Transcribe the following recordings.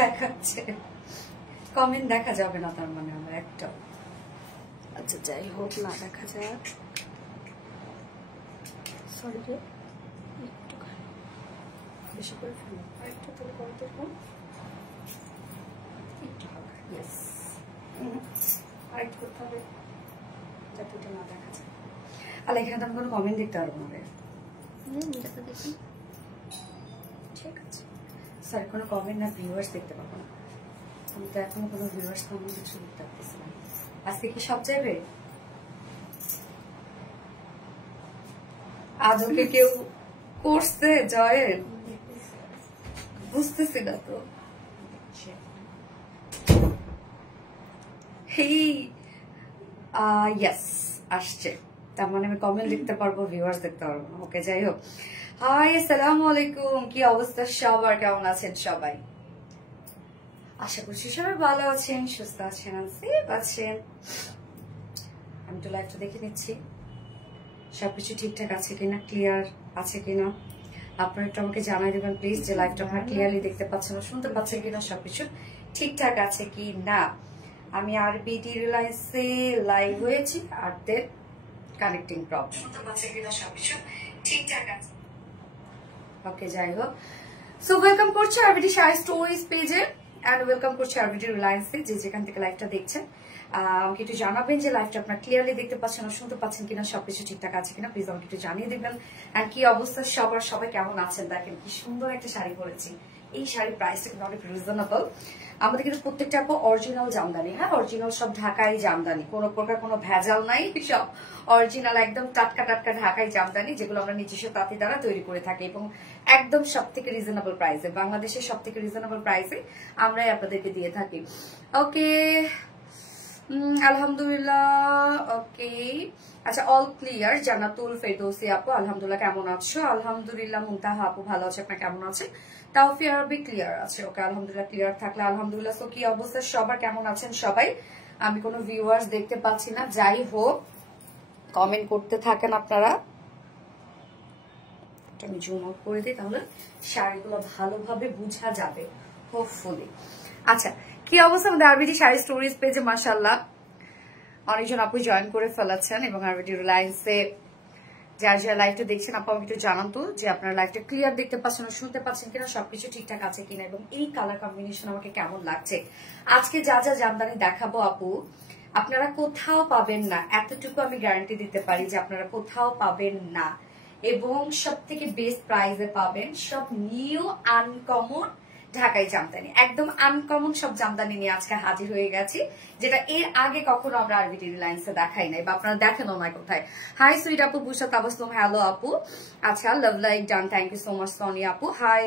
দেখাচ্ছে, কমেন্ট দেখা যাবে না তার মানে আমার একটা। আচ্ছা যাই হোক, না দেখা যাক। সরি রে, একটু বেশি করে ফেলো, আরেকটু তাহলে কত কম একটু হবে। ইয়েস, আরেকটু করতে হবে যাতে এটা না দেখা যায়। আর এখানে তো আমি কোনো কমেন্ট দেখতে পারবো না রে। দেখি ঠিক আছে, স্যার কোনো কমেন্ট না ভিউয়ার্স দেখতে পাবো না। আমি তো এখনো কোনো ভিউয়ার্স কমেন্ট কিছু দেখতে পাচ্ছি না। আজকে কি সব যাবে? আজকে কেউ করছে জয়েন? বুঝতেছি না তো। ইয়েস আসছে, তার মানে আমি কমেন্ট দেখতে পারবো, ভিউয়ার্স দেখতে পারবো না। ওকে যাই হোক, হাই আসসালামু আলাইকুম, কি অবস্থা সবার, কেমন আছেন সবাই? আশা করছি সবাই ভালো আছেন, সুস্থ আছেন, সেফ আছেন। আমি তো লাইভটা দেখে নিচ্ছি সবকিছু ঠিকঠাক আছে কিনা, ক্লিয়ার আছে কিনা। আপনারা একটু আমাকে জানাই দেবেন প্লিজ যে লাইভটা আপনারা ক্লিয়ারলি দেখতে পাচ্ছেন, শুনতে পাচ্ছেন কিনা, সবকিছু ঠিকঠাক আছে কি না। আমি আরবিডি রিলায়েন্সে লাইভ হয়েছি, আর দের কানেক্টিং প্রবলেম, শুনতে পাচ্ছেন কিনা, সবকিছু ঠিকঠাক আছে। ওকে যাই হোক, সো ওয়েলকাম করছি আরবিডি শাড়ি স্টোরিজ পেজে এন্ড ওয়েলকাম করছি আরবিডি রিলায়েন্সে, যে যেখান থেকে লাইভটা দেখছেন। আমাকে একটু জানাবেন যে লাইভটা আপনারা ক্লিয়ারলি দেখতে পাচ্ছেন, শুনতে পাচ্ছেন কিনা, সবকিছু ঠিকঠাক আছে কিনা, প্লিজ আমাকে একটু জানিয়ে দিবেন। আর কি অবস্থা সবার, সবাই কেমন আছেন? দেখেন কি সুন্দর একটা শাড়ি পরেছি, এই শাড়ির প্রাইসটা কিন্তু অনেক রিজনেবল। আমাদের কিন্তু প্রত্যেকটা অরিজিনাল জামদানি, হ্যাঁ অরিজিনাল সব ঢাকাই জামদানি, কোনো প্রকার কোনো ভেজাল নাই, সব অরিজিনাল একদম টাটকা টাটকা ঢাকাই জামদানি, যেগুলো আমরা নিজস্ব তাঁতি দ্বারা তৈরি করে থাকি এবং একদম সব থেকে রিজনেবল প্রাইসে, বাংলাদেশের সব থেকে রিজনেবল প্রাইসে আমরাই আপনাদেরকে দিয়ে থাকি। ওকে আলহামদুলিল্লাহ, ওকে আচ্ছা অল ক্লিয়ার। জান্নাতুল ফেরদৌসী আপু আলহামদুলিল্লাহ, কেমন আছো? আলহামদুলিল্লাহ। মুনতাহা আপু ভালো আছে, আপনার কেমন আছে? তাওফি আরবি ক্লিয়ার আছে, ওকে আলহামদুলিল্লাহ, ক্লিয়ার থাকলে আলহামদুলিল্লাহ। সো কি অবস্থা সবার, কেমন আছেন সবাই? আমি কোনো ভিউয়ার্স দেখতে পাচ্ছি না, যাই হোক কমেন্ট করতে থাকেন আপনারা। আমি জুম আউট করে দিই, তাহলে শাড়িগুলো ভালোভাবে বোঝা যাবে হোপফুলি। আচ্ছা কি অবস্থা আমাদের আরবিডি শাড়ি স্টোরিজ পেজে? মাশাআল্লাহ অনেকজন আপু জয়েন করে ফেলেছেন এবং আরবিডি রিলায়েন্সে যার যারা লাইভটা দেখছেন আপু আমাকে একটু জানান তো যে আপনারা লাইভটা ক্লিয়ার দেখতে পাচ্ছেন, শুনতে পাচ্ছেন কিনা, সবকিছু ঠিকঠাক আছে কিনা, এবং এই কালার কম্বিনেশন আমাকে কেমন লাগছে। আজকে যা যা জামদানি দেখাবো আপু আপনারা কোথাও পাবেন না, এতটুকু আমি গ্যারান্টি দিতে পারি যে আপনারা কোথাও পাবেন না, এবং সব থেকে বেস্ট প্রাইসে পাবেন। সব নিউ আনকমন ঢাকাই জামদানি, একদম আনকমন সব জামদানি নিয়ে আজকে হাজির হয়ে গেছি, যেটা এর আগে কখনো আমরা আরবিডি রিলায়েন্সে দেখাই নাই, বা আপনারা দেখেনও না কোথায়। হাই সুইট আপু, বুশা তাবাসসুম, হ্যালো আপু। আচ্ছা love like done, thank you so much Sonia আপু। হাই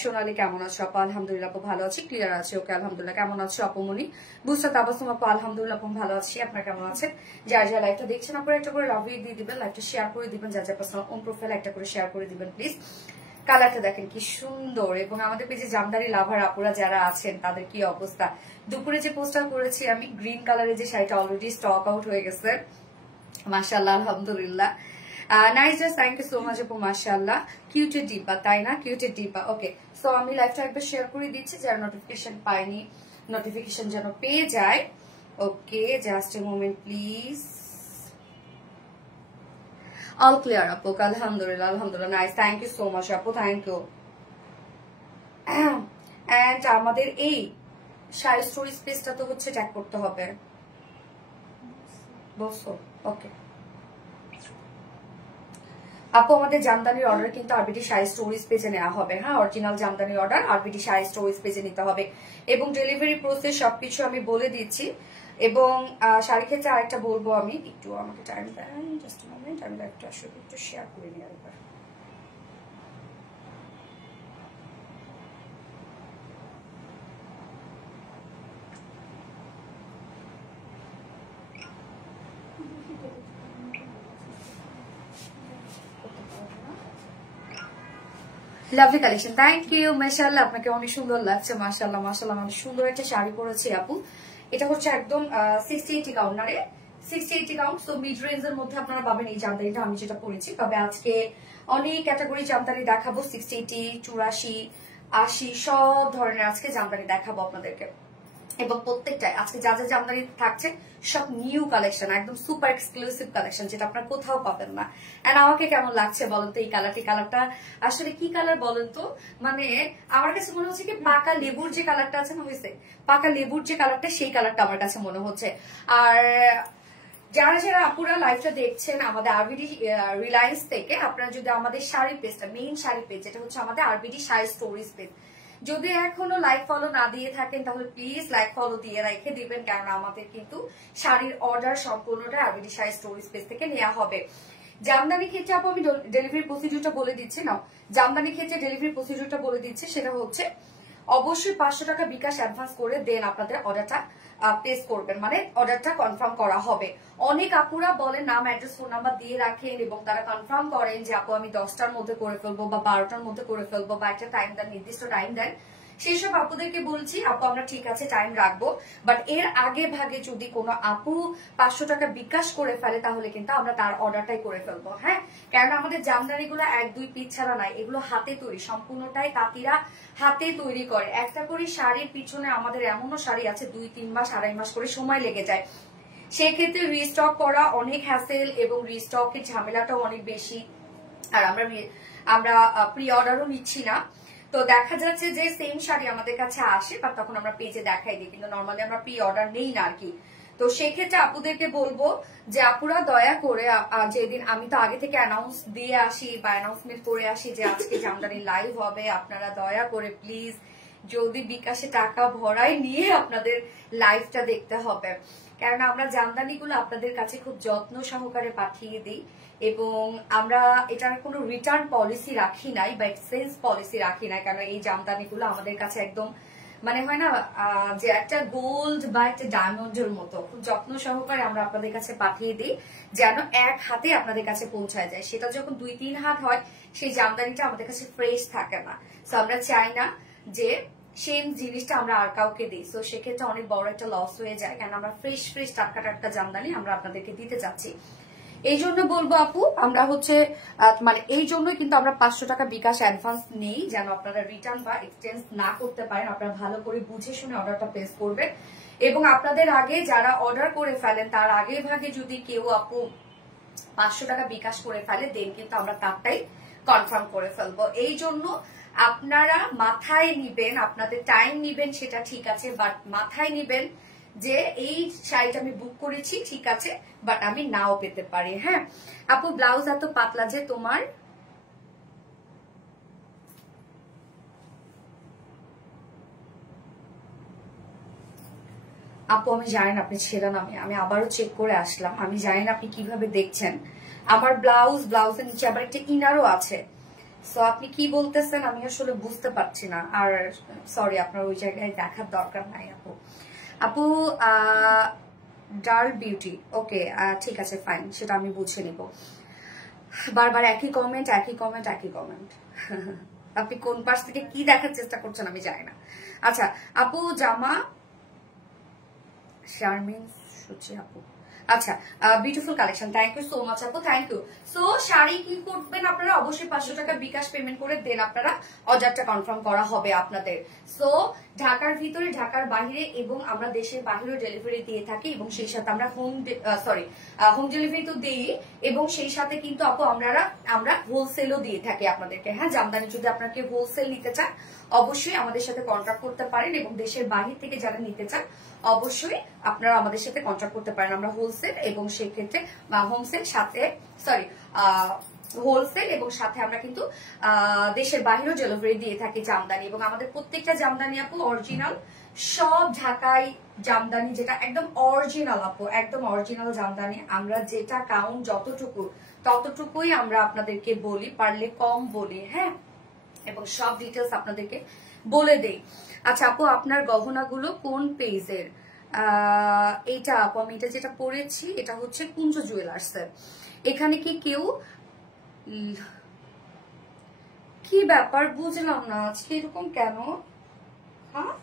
সোনালি, কেমন আছো আপু? আলহামদুলিল্লাহ আপু ভালো আছি, ক্লিয়ার আছে, ওকে আলহামদুলিল্লাহ। কেমন আছো আপু মনি? বুশা তাবাসসুম আপু আলহামদুলিল্লাহ আপু ভালো আছি, আপনারা কেমন আছেন? যার যা লাইভটা দেখছেন আপনারা একটা করে লাভ দিয়ে দিবেন, লাইভটা শেয়ার করে দিবেন, যার যা পার্সোনাল ওন প্রোফাইল একটা করে শেয়ার করে দিবেন প্লিজ। কালারটা দেখেন কি সুন্দর, এবং আমাদের পেজে জামদানি লাভার আপুরা যারা আছেন তাদের কি অবস্থা। দুপুরে যে পোস্টার করেছি আমি গ্রিন কালারের যে শাড়িটা অলরেডি স্টক আউট হয়ে গেছে, মাশাআল্লাহ আলহামদুলিল্লাহ। Nice dress, thank you so much আপু, মাশাআল্লাহ। কিউটের ডিব্বা, তাই না? কিউটের ডিব্বা, ওকে। সো আমি লাইভটা একবার শেয়ার করে দিচ্ছি, যারা নোটিফিকেশন পায়নি নোটিফিকেশন যেন পেয়ে যায়। Okay just a moment please. All clear আপু, আলহামদুলিল্লাহ আলহামদুলিল্লাহ, nice, thank you so much আপু, থ্যাংক ইউ। এন্ড আমাদের এই শাড়ি স্টোরি স্পেসটা তো হচ্ছে ট্যাগ করতে হবে, বলছো? ওকে আপু আমাদের জামদানির অর্ডার কিন্তু আরবিডি শাড়ি স্টোরিজ পেজে নেওয়া হবে, হ্যাঁ অরিজিনাল জামদানির অর্ডার আরবিডি শাড়ি স্টোরিজ পেজে নিতে হবে, এবং ডেলিভারি প্রসেস সবকিছু আমি বলে দিচ্ছি। এবং শাড়ির ক্ষেত্রে আরেকটা বলবো, আমি একটু আমাকে টাইম দেন, জাস্ট মোমেন্ট, আমি একটা আসলে একটু শেয়ার করে নিই একবার। Lovely collection, thank you. মাশাআল্লাহ আপনাকে অনেক সুন্দর লাগছে, মাশাআল্লাহ মাশাআল্লাহ, অনেক সুন্দর একটা শাড়ি পরেছি আপু। এটা হচ্ছে একদম 60-80 কাউন্ট, না রে 60-80 কাউন্ট। তো মিড রেঞ্জের মধ্যে আপনারা পাবেন এই জামদানিটা আমি যেটা পরেছি। তবে আজকে অনেক ক্যাটাগরি জামদানি দেখাবো, 60-80, 84, আশি সব ধরনের আজকে জামদানি দেখাবো আপনাদেরকে, এবং প্রত্যেকটাই আজকে যা যা জামদানি থাকছে সব নিউ কালেকশন, একদম সুপার এক্সক্লুসিভ কালেকশন, যেটা আপনার কোথাও পাবেন না। এন্ড আমাকে কেমন লাগছে বলেন তো এই কালারটা আসলে কি কালার বলেন তো, মানে আমার কাছে মনে হচ্ছে কি পাকা লেবুর যে কালারটা আছে না, হয়েছে পাকা লেবুর যে কালারটা, সেই কালারটা আমার কাছে মনে হচ্ছে। আর যারা যারা আপুরা লাইভটা দেখছেন আমাদের আরবিডি রিলায়েন্স থেকে, আপনারা যদি আমাদের শাড়ি পেজটা, মেইন শাড়ি পেজ যেটা হচ্ছে আমাদের আরবিডি শাড়ি স্টোরিজ পেজ, যদি এখনো লাইক ফলো না দিয়ে থাকেন তাহলে প্লিজ লাইক ফলো দিয়ে রেখে দিবেন, কারণ আমাদের কিন্তু শাড়ির অর্ডার সম্পূর্ণটা আরবিডি শাড়ি স্টোরিজ পেজ থেকে নেওয়া হবে। জামদানি ক্ষেত্রে আপু আমি ডেলিভারি প্রসিডিউরটা বলে দিচ্ছি না, জামদানি ক্ষেত্রে ডেলিভারি প্রসিডিউরটা বলে দিচ্ছি, সেটা হচ্ছে অবশ্যই 500 টাকা বিকাশ অ্যাডভান্স করে দেন আপনাদের অর্ডারটা প্লেস করবেন, মানে অর্ডারটা কনফার্ম করা হবে। অনেক আপুরা বলেন নাম অ্যাড্রেস ফোন নাম্বার দিয়ে রাখেন এবং তারা কনফার্ম করেন যে আপু আমি 10টার মধ্যে করে ফেলবো বা 12টার মধ্যে করে ফেলবো বা একটা টাইম দেন, নির্দিষ্ট টাইম দেন। সেই সব আপুদেরকে বলছি আপু আমরা ঠিক আছে টাইম রাখবো, বাট এর আগে ভাগে যদি কোনো আপু 500 টাকা বিকাশ করে ফেলে তাহলে কিন্তু আমরা তার অর্ডারটাই করে ফেলবো। হ্যাঁ, কারণ আমাদের জামদানি গুলো 1-2 পিস ছাড়া নাই, এগুলো হাতে তৈরি, সম্পূর্ণটাই তাঁতিরা হাতে তৈরি করে। একটা করে শাড়ির পিছনে আমাদের এমনও শাড়ি আছে 2-3 মাস 2.5 মাস করে সময় লেগে যায়, সেক্ষেত্রে রিস্টক করা অনেক হ্যাসেল এবং রিস্টকের ঝামেলাটাও অনেক বেশি। আর আমরা প্রি অর্ডারও নিচ্ছি না, তো দেখা যাচ্ছে যে সেম শাড়ি আমাদের কাছে আসে বা তখন আমরা পেজে দেখাই দিই, কিন্তু নর্মালি আমরা প্রি অর্ডার নেই না আর কি। তো সেক্ষেত্রে আপুদেরকে বলবো যে আপুরা দয়া করে, যেদিন আমি তো আগে থেকে অ্যানাউন্স দিয়ে আসি বা অ্যানাউন্সমেন্ট করে আসি যে আজকে জামদানি লাইভ হবে, আপনারা দয়া করে প্লিজ যদি বিকাশে টাকা ভরাই নিয়ে আপনাদের লাইভটা দেখতে হবে, কারণ আমরা জামদানিগুলো আপনাদের কাছে খুব যত্ন সহকারে পাঠিয়ে দিই এবং আমরা এটার কোনো রিটার্ন পলিসি রাখি নাই বা এক্সচেঞ্জ পলিসি রাখি নাই, কারণ এই জামদানিগুলো আমাদের কাছে একদম মানে হয় না যে একটা গোল্ড বা একটা ডায়মন্ডের মতো, খুব যত্ন সহকারে আমরা আপনাদের কাছে পাঠিয়ে দিই যেন এক হাতে আপনাদের কাছে পৌঁছায় যায়। সেটা যখন 2-3 হাত হয় সেই জামদানিটা আমাদের কাছে ফ্রেশ থাকে না, তো আমরা চাই না যে সেম জিনিসটা আমরা আর কাউকে দিই, তো সেক্ষেত্রে অনেক বড় একটা লস হয়ে যায়, কারণ আমরা ফ্রেশ টাটকা জামদানি আমরা আপনাদেরকে দিতে চাচ্ছি। এই জন্য বলবো আপু আমরা হচ্ছে মানে এই জন্যই কিন্তু আমরা 500 টাকা বিকাশ অ্যাডভান্স নেই, যেন আপনারা রিটার্ন বা এক্সচেঞ্জ না করতে পারেন। আপনারা ভালো করে বুঝে শুনে অর্ডারটা প্লেস করবেন এবং আপনাদের আগে যারা অর্ডার করে ফেলেন তার আগে ভাগে যদি কেউ আপু 500 টাকা বিকাশ করে ফেলে দেন কিন্তু আমরা তারটাই কনফার্ম করে ফেলবো। এই জন্য আপনারা মাথায় নিবেন, আপনাদের টাইম নিবেন সেটা ঠিক আছে, বাট মাথায় নিবেন যে এই শাড়িটা আমি বুক করেছি ঠিক আছে, বাট আমি নাও পেতে পারি। হ্যাঁ আপু ব্লাউজ এত পাতলা যে তোমার, আপু আমি জানি না আপনি ছিলেন, আমি আবারও চেক করে আসলাম, আমি জানি না আপনি কিভাবে দেখছেন আমার ব্লাউজের নিচে আবার একটা ইনারও আছে, সো আপনি কি বলতেছেন আমি আসলে বুঝতে পারছি না। আর সরি আপনার ওই জায়গায় দেখার দরকার নাই আপু ডার্ল বিউটি, ওকে ঠিক আছে ফাইন, সেটা আমি বুঝে নিব। বারবার একই কমেন্ট আপনি কোন পাশ থেকে কি দেখার চেষ্টা করছেন আমি জানি না। আচ্ছা আপু জামা শারমিন সুচি আপু, আচ্ছা beautiful collection, thank you so much আপু, থ্যাংক ইউ। সো শাড়ি কি করবেন আপনারা, অবশ্যই 500 টাকা বিকাশ পেমেন্ট করে দেন আপনারা অর্ডারটা কনফার্ম করা হবে আপনাদের। সো ঢাকার ভিতরে ঢাকার বাইরে এবং আমরা দেশের বাইরেও ডেলিভারি দিয়ে থাকি এবং সেই সাথে আমরা হোম ডেলিভারি তো দিই এবং সেই সাথে কিন্তু আপু আমরা হোলসেলও দিয়ে থাকি আপনাদেরকে। হ্যাঁ জামদানি যদি আপনাকে হোলসেল নিতে চান অবশ্যই আমাদের সাথে কন্ট্যাক্ট করতে পারেন এবং দেশের বাইরে থেকে যারা নিতে চান অবশ্যই আপনারা আমাদের সাথে কন্ট্যাক্ট করতে পারেন। আমরা হোলসেল এবং সেক্ষেত্রে হোলসেল এবং সাথে আমরা কিন্তু দেশের বাহিরেও ডেলিভারি দিয়ে থাকি জামদানি, এবং আমাদের প্রত্যেকটা জামদানি আপু অরিজিনাল, সব ঢাকাই জামদানি, যেটা একদম অরিজিনাল আপু, একদম অরিজিনাল জামদানি। আমরা যেটা কাউন্ট যতটুকু ততটুকুই আমরা আপনাদেরকে বলি, পারলে কম বলি। হ্যাঁ এবং সব ডিটেলস আপনাদেরকে বলে দেই। আচ্ছা আপু আপনার গহনাগুলো কোন পেজের? এইটা আপু আমি এটা যেটা পরেছি এটা হচ্ছে কুঞ্জ জুয়েলার্সের। এখানে কি কেউ কি ব্যাপার বুঝলাম না আজকে এরকম কেন, হ্যাঁ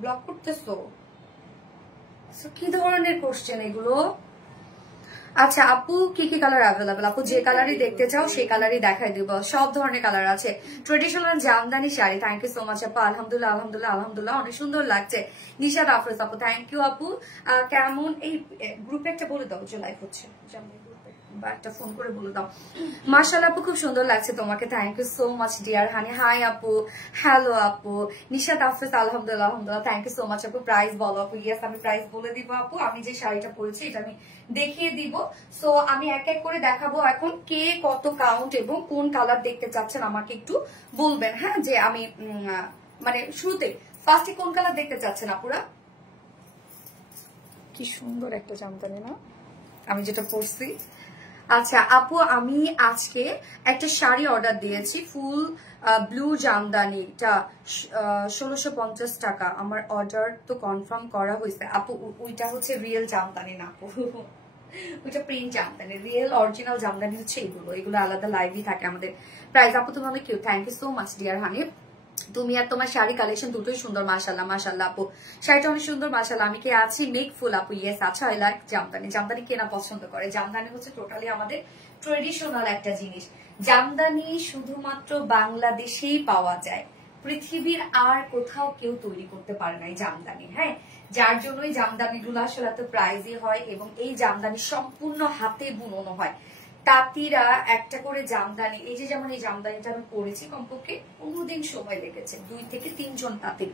ব্লক করতেছো কি ধরনের কোশ্চেন এগুলো? আচ্ছা আপু কি কি কালার অ্যাভেলেবল? আপু যে কালারই দেখতে চাও সেই কালারই দেখাই দিব, সব ধরনের কালার আছে। ট্রেডিশনাল জামদানি শাড়ি, থ্যাংক ইউ সো মাচ আপু। আলহামদুলিল্লাহ আলহামদুলিল্লাহ আলহামদুলিল্লাহ, অনেক সুন্দর লাগছে। নিশাদ আফরোজ আপু, থ্যাংক ইউ আপু। কেমন এই গ্রুপে একটা বলে দাও যে লাইভ হচ্ছে, বা একটা ফোন করে বলে দাও। মাশাআল্লাহ আপু খুব সুন্দর লাগছে তোমাকে, thank you so much dear honey. Hi আপু, হ্যালো আপু। নিশাদ আফরোজ আলহামদুলিল্লাহ আলহামদুলিল্লাহ, থ্যাংক ইউ সো মাচ আপু। প্রাইস বলো আপু। ইয়েস আমি প্রাইস বলে দিব আপু। আমি যে শাড়িটা পরেছি এটা আমি দেখিয়ে দিব। সো আমি এক এক করে দেখাবো এখন কে কত কাউন্ট এবং কোন কালার দেখতে চাচ্ছেন আমাকে একটু বলবেন, হ্যাঁ যে আমি মানে শুরুতে ফার্স্টে কোন কালার দেখতে চাচ্ছেন আপুরা? কি সুন্দর একটা জামদানি না আমি যেটা পরছি। আচ্ছা আপু আমি আজকে একটা শাড়ি অর্ডার দিয়েছি, ফুল ব্লু জামদানি, এটা 1650 টাকা। আমার অর্ডার তো কনফার্ম করা হয়েছে আপু। ওইটা হচ্ছে রিয়েল জামদানি না আপু, ওইটা print Jamdani. Real original Jamdani হচ্ছে এগুলো, এগুলো আলাদা লাইভই থাকে আমাদের। প্রাইস আপু তুমি অনেক cute, thank you so much dear honey. তুমি আর তোমার শাড়ি কালেকশন দুটোই সুন্দর, মাশাআল্লাহ মাশাআল্লাহ আপু। শাড়িটা অনেক সুন্দর মাশাআল্লাহ। আমি কে আছি মেক ফুল আপু। ইয়েস আচ্ছা আই লাইক জামদানি। জামদানি কেনা পছন্দ করে? জামদানি হচ্ছে টোটালি আমাদের ট্রেডিশনাল একটা জিনিস। জামদানি শুধুমাত্র বাংলাদেশেই পাওয়া যায়, পৃথিবীর আর কোথাও কেউ তৈরি করতে পারে না এই জামদানি। হ্যাঁ, যার জন্যই জামদানি গুলো আসলে এত প্রাইজই হয় এবং এই জামদানি সম্পূর্ণ হাতে বুননো হয়। তাঁতিরা একটা করে জামদানি, এই যে যেমন এই জামদানিটা আমি পরেছি কমপক্ষে 15 দিন সময় লেগেছে, 2 থেকে 3 জন তাঁতি।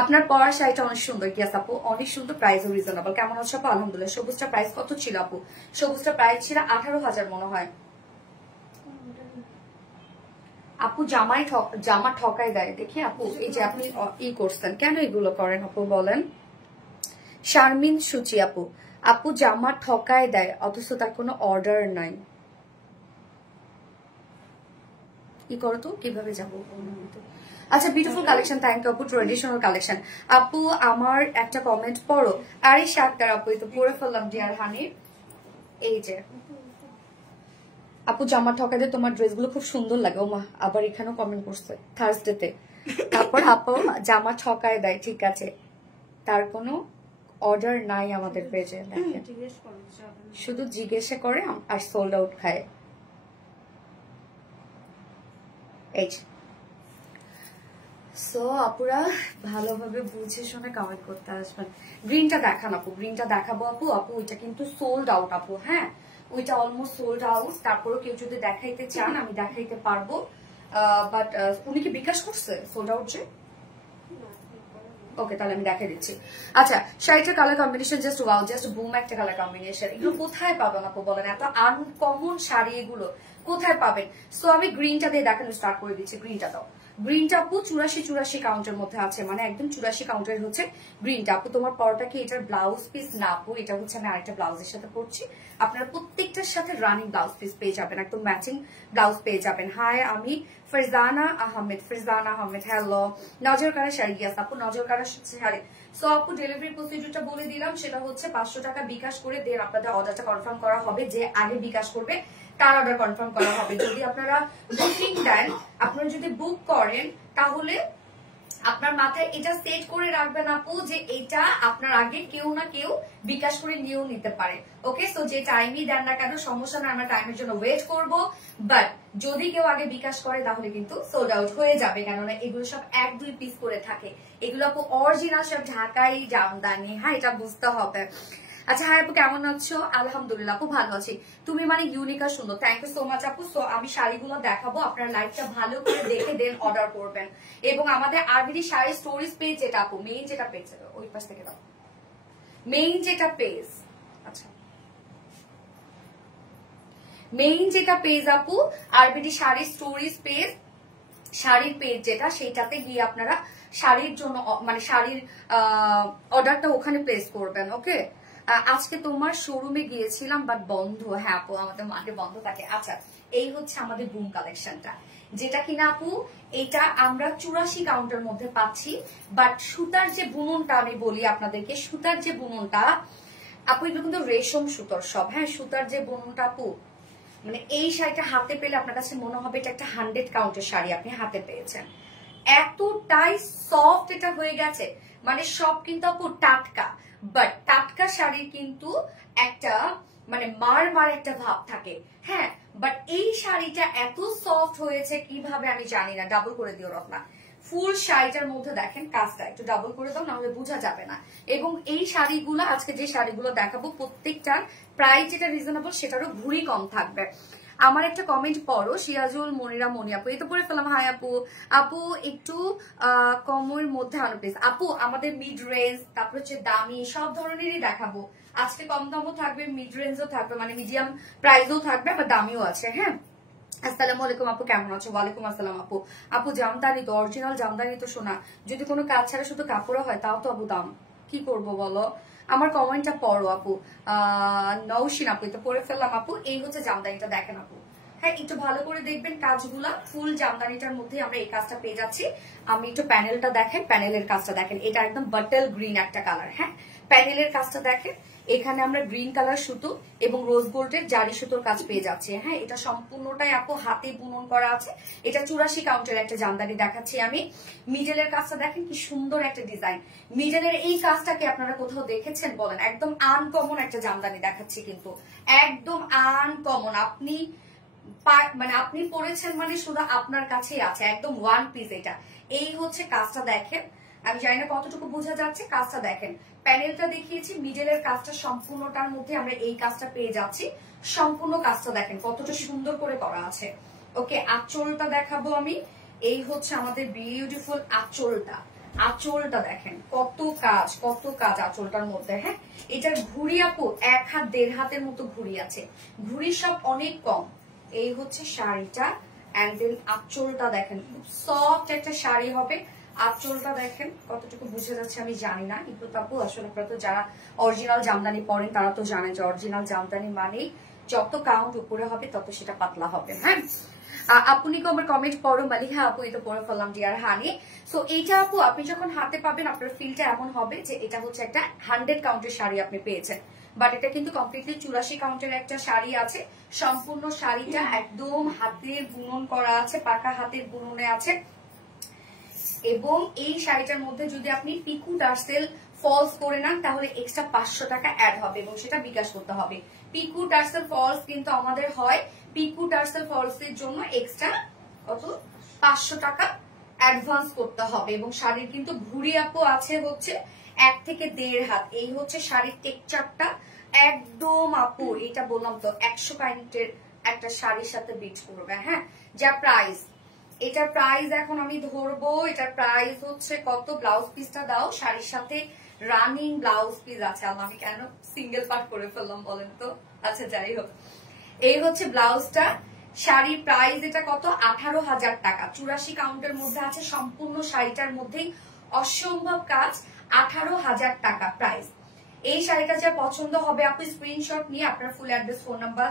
আপনার পরা শাড়িটা অনেক সুন্দর। ইয়াস আপু অনেক সুন্দর, প্রাইসও রিজনেবল। কেমন আছো আপু? আলহামদুলিল্লাহ। সবুজটা প্রাইস কত ছিল আপু? সবুজটা প্রাইস ছিল 18,000 মনে হয় আপু। জামা ঠকাই দেয় দেখি আপু। এই যে আপনি ই করছেন কেন এগুলো করেন আপু বলেন? শারমিন সুচি আপু, আপু জামা ঠকায় দেয় অথচ তার কোনো অর্ডার নাই, কি করো তো কিভাবে যাবো? আচ্ছা বিউটিফুল কালেকশন, থ্যাংক ইউ আপু। ট্রেডিশনাল কালেকশন আপু। আমার একটা কমেন্ট পড়ো। আরে শাকদার আপু এই তো পড়ে ফেললাম ডিয়ার হানি। এই যে আপু জামা ঠকাতে তোমার ড্রেসগুলো খুব সুন্দর লাগে। ও মা আবার এখানেও কমেন্ট করছে থার্সডেতে। তারপর আপু জামা ঠকায় দেয়, ঠিক আছে তার কোনো অর্ডার নাই আমাদের পেজে। শুধু জিজ্ঞাসা করে আর সোল্ড আউট খায়। এই সো আপুরা ভালোভাবে বুঝে শুনে কমেন্ট করতে আসবেন। গ্রিনটা দেখান আপু, গ্রিনটা দেখাবো আপু। আপু ওইটা কিন্তু সোল্ড আউট আপু। হ্যাঁ ওইটা অলমোস্ট সোল্ড আউট। তারপরেও কেউ যদি দেখাইতে চান আমি দেখাইতে পারবো, বাট উনি কি বিকাশ করছে সোল্ড আউট যে? ওকে তাহলে আমি দেখাই দিচ্ছি। আচ্ছা শাড়িটার colour combination just wow, just broom একটা কালার কম্বিনেশন। এগুলো কোথায় পাবেন আপু বলেন? এত আনকমন শাড়ি এগুলো কোথায় পাবেন? সো আমি গ্রিনটা দিয়ে দেখানো স্টার্ট করে দিচ্ছি। গ্রিনটা দাও। গ্রিনটা আপু 84 কাউন্টের মধ্যে আছে, মানে একদম 84 কাউন্টের হচ্ছে গ্রিনটা আপু। তোমার পরটা কি এটার ব্লাউজ পিস না আপু? এটা হচ্ছে আমি আরেকটা ব্লাউজের সাথে পরছি। আপনারা প্রত্যেকটার সাথে রানিং ব্লাউজ পিস পেয়ে যাবেন, একদম ম্যাচিং ব্লাউজ পেয়ে যাবেন। হাই আমি ফারজানা আহমেদ। ফারজানা আহমেদ হ্যালো। নজর কারা শাড়ি? ইয়াস আপু নজর কারা শাড়ি। সো আপু ডেলিভারি প্রসিডিউরটা বলে দিলাম, সেটা হচ্ছে 500 টাকা বিকাশ করে দেন আপনাদের অর্ডারটা কনফার্ম করা হবে। যে আগে বিকাশ করবে তার অর্ডার কনফার্ম করা হবে। যদি আপনারা বুকিং দেন, আপনারা যদি বুক করেন তাহলে আপনার মাথায় এটা সেট করে রাখবেন আপু যে এটা আপনার আগে কেউ না কেউ বিকাশ করে নিয়েও নিতে পারে। ওকে সো যে টাইমই দেন না কেন সমস্যা না, আমরা টাইমের জন্য ওয়েট করব। বাট যদি কেউ আগে বিকাশ করে তাহলে কিন্তু সোল্ড আউট হয়ে যাবে, কেননা এগুলো সব 1-2 পিস করে থাকে। এগুলো আপু অরিজিনাল সব ঢাকাই জামদানি। হ্যাঁ এটা বুঝতে হবে। আচ্ছা হাই আপু কেমন আছো? আলহামদুলিল্লাহ আপু ভালো আছি। তুমি মানে ইউনিক আর সুন্দর, থ্যাংক ইউ সো মাচ আপু। সো আমি শাড়িগুলো দেখাবো, আপনার লাইভটা ভালো করে দেখে দেন অর্ডার করবেন। এবং আমাদের আরবিডি শাড়ি স্টোরিজ পেজ যেটা আপু, মেইন যেটা পেজ, ওই পাশ থেকে দাও, মেইন যেটা পেজ, আচ্ছা মেইন যেটা পেজ আপু আরবিডি শাড়ি স্টোরিজ পেজ, শাড়ির পেজ যেটা, সেটাতে গিয়ে আপনারা শাড়ির জন্য মানে শাড়ির অর্ডারটা ওখানে প্লেস করবেন। ওকে আজকে তোমার শোরুমে গিয়েছিলাম বাট বন্ধ। হ্যাঁ আপু আমাদের মাঠে বন্ধ থাকে। আচ্ছা এই হচ্ছে আমাদের বুম কালেকশনটা, যেটা কিনা আপু এটা আমরা 84 কাউন্টের মধ্যে পাচ্ছি। বাট সুতার যে বুননটা আমি বলি আপনাদেরকে, সুতার যে বুননটা আপু এগুলো কিন্তু রেশম সুতার সব। হ্যাঁ সুতার যে বুননটা আপু, মানে এই শাড়িটা হাতে পেলে আপনার কাছে মনে হবে এটা একটা 100 কাউন্টের শাড়ি আপনি হাতে পেয়েছেন। এতটাই সফট এটা হয়ে গেছে, মানে সব কিন্তু আপু টাটকা। বাট টাটকা শাড়ির কিন্তু একটা মানে মার মার একটা ভাব থাকে, হ্যাঁ। বাট এই শাড়িটা এত সফট হয়েছে কিভাবে আমি জানি না। ডাবল করে দিও রত্না। ফুল শাড়িটার মধ্যে দেখেন কাজটা একটু ডাবল করে দাও, নাহলে বোঝা যাবে না। এবং এই শাড়িগুলো আজকে যে শাড়িগুলো দেখাবো প্রত্যেকটার প্রাইস যেটা রিজনেবল সেটারও ঘুরি কম থাকবে। আমার একটা কমেন্ট পড়ো, সিরাজুল মনিরা মনি আপু, এই তো পড়ে ফেলাম। হাই আপু, আপু একটু কমের মধ্যে আনো প্লিজ। আপু আমাদের মিড রেঞ্জ, তারপর হচ্ছে দামি সব ধরনেরই দেখাবো আজকে। কম দামও থাকবে, মিড রেঞ্জও থাকবে, মানে মিডিয়াম প্রাইসও থাকবে, আবার দামিও আছে, হ্যাঁ। আসসালামু আলাইকুম আপু, কেমন আছো? ওয়ালাইকুম আসসালাম আপু। আপু জামদানি তো, অরিজিনাল জামদানি তো সোনা, যদি কোনো কাজ ছাড়া শুধু কাপড় হয় তাও তো আপু দাম, কি করব বলো? আমার কমেন্টটা পড়ো আপু। নৌশিন আপু, তো পড়ে ফেললাম আপু। এই হচ্ছে জামদানিটা, দেখেন আপু, হ্যাঁ একটু ভালো করে দেখবেন কাজগুলা। ফুল জামদানিটার মধ্যে আমরা এই কাজটা পেয়ে যাচ্ছি। আমি একটু প্যানেলটা দেখেন, প্যানেলের কাজটা দেখেন, এটা একদম বাটল গ্রিন একটা কালার, হ্যাঁ। প্যানেলের কাজটা দেখেন, এখানে আমরা গ্রিন কালার সুতো এবং রোজ গোল্ডের জারি সুতোর কাজ পেয়ে যাচ্ছি, হ্যাঁ। এটা সম্পূর্ণটাই আপু হাতে বুনন করা আছে। এটা 84 কাউন্টের একটা জামদানি দেখাচ্ছি আমি। মিডলের কাজটা দেখেন কি সুন্দর একটা ডিজাইন। মিডলের এই কাজটাকে আপনারা কোথাও দেখেছেন বলেন? একদম আনকমন একটা জামদানি দেখাচ্ছি, কিন্তু একদম আনকমন। আপনি মানে আপনি পড়েছেন মানে শুধু আপনার কাছেই আছে, একদম ওয়ান পিস। এটা এই হচ্ছে কাজটা দেখেন, আমি জানি না কতটুকু বোঝা যাচ্ছে, কাজটা দেখেন। প্যানেলটা দেখিয়েছি, মিডলের কাজটা সম্পূর্ণটার মধ্যে আমরা এই কাজটা পেয়ে যাচ্ছি। সম্পূর্ণ কাজটা দেখেন কতটা সুন্দর করে করা আছে। ওকে, আঁচলটা দেখাবো আমি। এই হচ্ছে আমাদের বিউটিফুল আঁচলটা। আঁচলটা দেখেন কত কাজ, কত কাজ আঁচলটার মধ্যে, হ্যাঁ। এটার ঘুড়ি আপু 1 হাত 1.5 হাতের মতো ঘুড়ি আছে, ঘুড়ি সব অনেক কম। এই হচ্ছে শাড়িটা, এন্ড দেন আঁচলটা দেখেন, খুব সফট একটা শাড়ি হবে। আঁচলটা দেখেন কতটুকু বুঝে যাচ্ছে আমি জানি না, কিন্তু আপু আসলে আপনারা তো যারা অরিজিনাল জামদানি পরেন তারা তো জানেন যে অরিজিনাল জামদানি মানেই যত কাউন্ট উপরে হবে তত সেটা পাতলা হবে, হ্যাঁ। আপনি কি আমার কমেন্ট পড়ো মালিহা আপু, এটা পড়ে ফেললাম ডিয়ার হানি। সো এইটা আপু আপনি যখন হাতে পাবেন আপনার ফিলটা এমন হবে যে এটা হচ্ছে একটা 100 কাউন্টের শাড়ি আপনি পেয়েছেন, বাট এটা কিন্তু কমপ্লিটলি 84 কাউন্টের একটা শাড়ি আছে। সম্পূর্ণ শাড়িটা একদম হাতের বুনন করা আছে, পাকা হাতের বুননে আছে। এবং এই শাড়িটার মধ্যে যদি আপনি পিকু টার্সেল ফলস করে নেন তাহলে এক্সট্রা 500 টাকা অ্যাড হবে এবং সেটা বিকাশ করতে হবে। পিকু টার্সেল ফলস কিন্তু আমাদের হয়, পিকু টার্সেল ফলস এর জন্য এক্সট্রা কত 500 টাকা অ্যাডভান্স করতে হবে। এবং শাড়ির কিন্তু ঘুড়ি আপু আছে হচ্ছে 1 থেকে 1.5 হাত। এই হচ্ছে শাড়ির টেক্সচারটা একদম আপু, এটা বললাম তো 100 কাউন্টের একটা শাড়ির সাথে বিট করবে, হ্যাঁ। যা প্রাইস, এটার প্রাইস এখন আমি ধরবো, এটার প্রাইস হচ্ছে কত? ব্লাউজ পিসটা দাও, শাড়ির সাথে রানিং ব্লাউজ পিস আছে। আমি কেন সিঙ্গেল পার্ট করে ফেললাম বলেন তো? আচ্ছা যাই হোক, এই হচ্ছে ব্লাউজটা। শাড়ির প্রাইস এটা কত? 18,000 টাকা। 84 কাউন্টের মধ্যে আছে, সম্পূর্ণ শাড়িটার মধ্যেই অসম্ভব কাজ। 18,000 টাকা প্রাইস। এই শাড়িটা যা পছন্দ হবে আপনি স্ক্রিনশট নিয়ে আপনার ফুল অ্যাড্রেস ফোন নাম্বার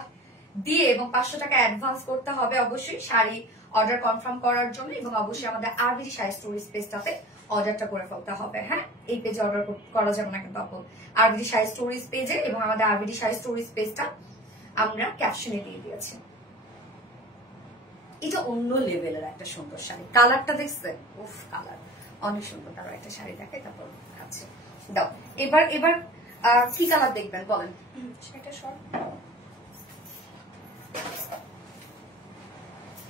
দিয়ে এবং 500 টাকা অ্যাডভান্স করতে হবে অবশ্যই শাড়ি অর্ডার কনফার্ম করার জন্য। এবং অবশ্যই আমাদের আরবিডি শাড়ি স্টোরেজ পেজটাতে অর্ডারটা করে ফেলতে হবে, হ্যাঁ। এই পেজে অর্ডার করা যাবে না কিন্তু আপু, আরবিডি শাড়ি স্টোরেজ পেজে। এবং আমাদের আরবিডি শাড়ি স্টোরেজ পেজটা আমরা ক্যাপশনে দিয়ে দিয়েছি। এটা অন্য লেভেলের একটা সুন্দর শাড়ি, কালারটা দেখছেন? উফ, কালার অনেক সুন্দর। কালার একটা শাড়ি দেখাই, তারপর আছে দাও। এবার এবার কি কালার দেখবেন বলেন? সেটা সব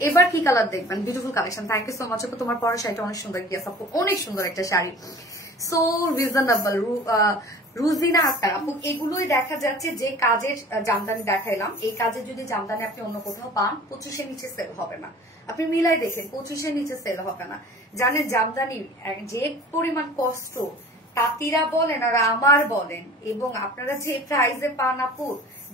এবার কি কালার দেখবেন? Beautiful collection, thank you so much আপু। তোমার পরা শাড়িটা অনেক সুন্দর, গিয়েছে আপু, অনেক সুন্দর একটা শাড়ি, সো রিজনেবল। রুজিনা আক্তার আপু, এগুলোই দেখা যাচ্ছে যে কাজের জামদানি দেখাইলাম, এই কাজের যদি জামদানি আপনি অন্য কোথাও পান 25-এর নিচে সেল হবে না। আপনি মিলাই দেখেন 25-এর নিচে সেল হবে না। জানেন জামদানি যে পরিমাণ কষ্ট, তাঁতিরা বলেন আর আমার বলেন, এবং আপনারা যে প্রাইসে পান আপু,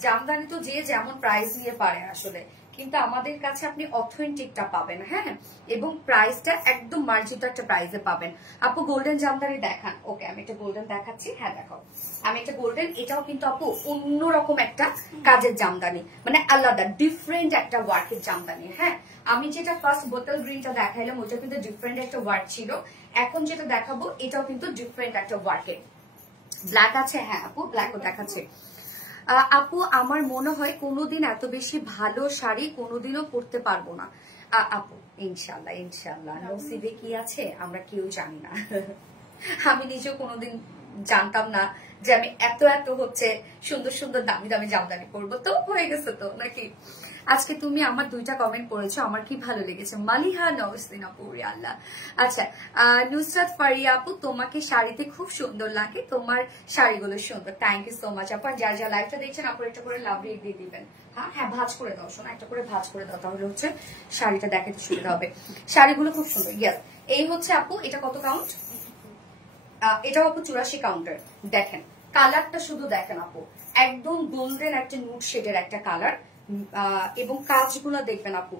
জামদানি তো যে যেমন প্রাইস নিয়ে পারে আসলে, কিন্তু আমাদের কাছে আপনি অথেন্টিকটা পাবেন, হ্যাঁ। এবং প্রাইসটা একদম মার্জিত একটা প্রাইসে পাবেন। আপু গোল্ডেন জামদানি দেখান। ওকে, আমি একটা গোল্ডেন দেখাচ্ছি, হ্যাঁ দেখাও। আমি একটা গোল্ডেন, এটাও কিন্তু আপু অন্যরকম একটা কাজের জামদানি, মানে আলাদা ডিফারেন্ট একটা ওয়ার্কের জামদানি, হ্যাঁ। আমি যেটা ফার্স্ট বোতল গ্রিনটা দেখাইলাম ওইটা কিন্তু ডিফারেন্ট একটা ওয়ার্ক ছিল, এখন যেটা দেখাবো এটাও কিন্তু ডিফারেন্ট একটা ওয়ার্কের। ব্ল্যাক আছে, হ্যাঁ আপু ব্ল্যাকও দেখাচ্ছে। আপু আমার মনে হয় কোনোদিন এত বেশি ভালো শাড়ি কোনোদিনও পরতে পারবো না। আপু ইনশাল্লাহ ইনশাল্লাহ, নসিবে কি আছে আমরা কেউ জানি না। আমি নিজেও কোনোদিন জানতাম না যে আমি এত এত হচ্ছে সুন্দর সুন্দর দামি দামি জামদানি পরবো, তো হয়ে গেছে তো নাকি। আজকে তুমি আমার 2টা কমেন্ট পড়েছো, আমার কি ভালো লেগেছে। মালিহা নওসিন আপু, আল্লাহ। আচ্ছা, নুসরাত ফারিয়া আপু, তোমাকে শাড়িতে খুব সুন্দর লাগে, তোমার শাড়িগুলো সুন্দর। থ্যাংক ইউ সো মাচ আপু। যারা যারা লাইভটা দেখছেন আপু একটা করে লাভ রেট দিয়ে দিবেন। হ্যাঁ হ্যাঁ, ভাঁজ করে দাও, শোনা, একটা করে ভাঁজ করে দাও, তাহলে হচ্ছে শাড়িটা দেখাতে সুবিধা হবে। শাড়িগুলো খুব সুন্দর। ইয়াস, এই হচ্ছে আপু, এটা কত কাউন্ট? এটাও আপু 84 কাউন্টার। দেখেন কালারটা শুধু দেখেন আপু, একদম গোল্ডেন একটা নুড শেডের একটা কালার, এবং কাজগুলো দেখবেন আপু,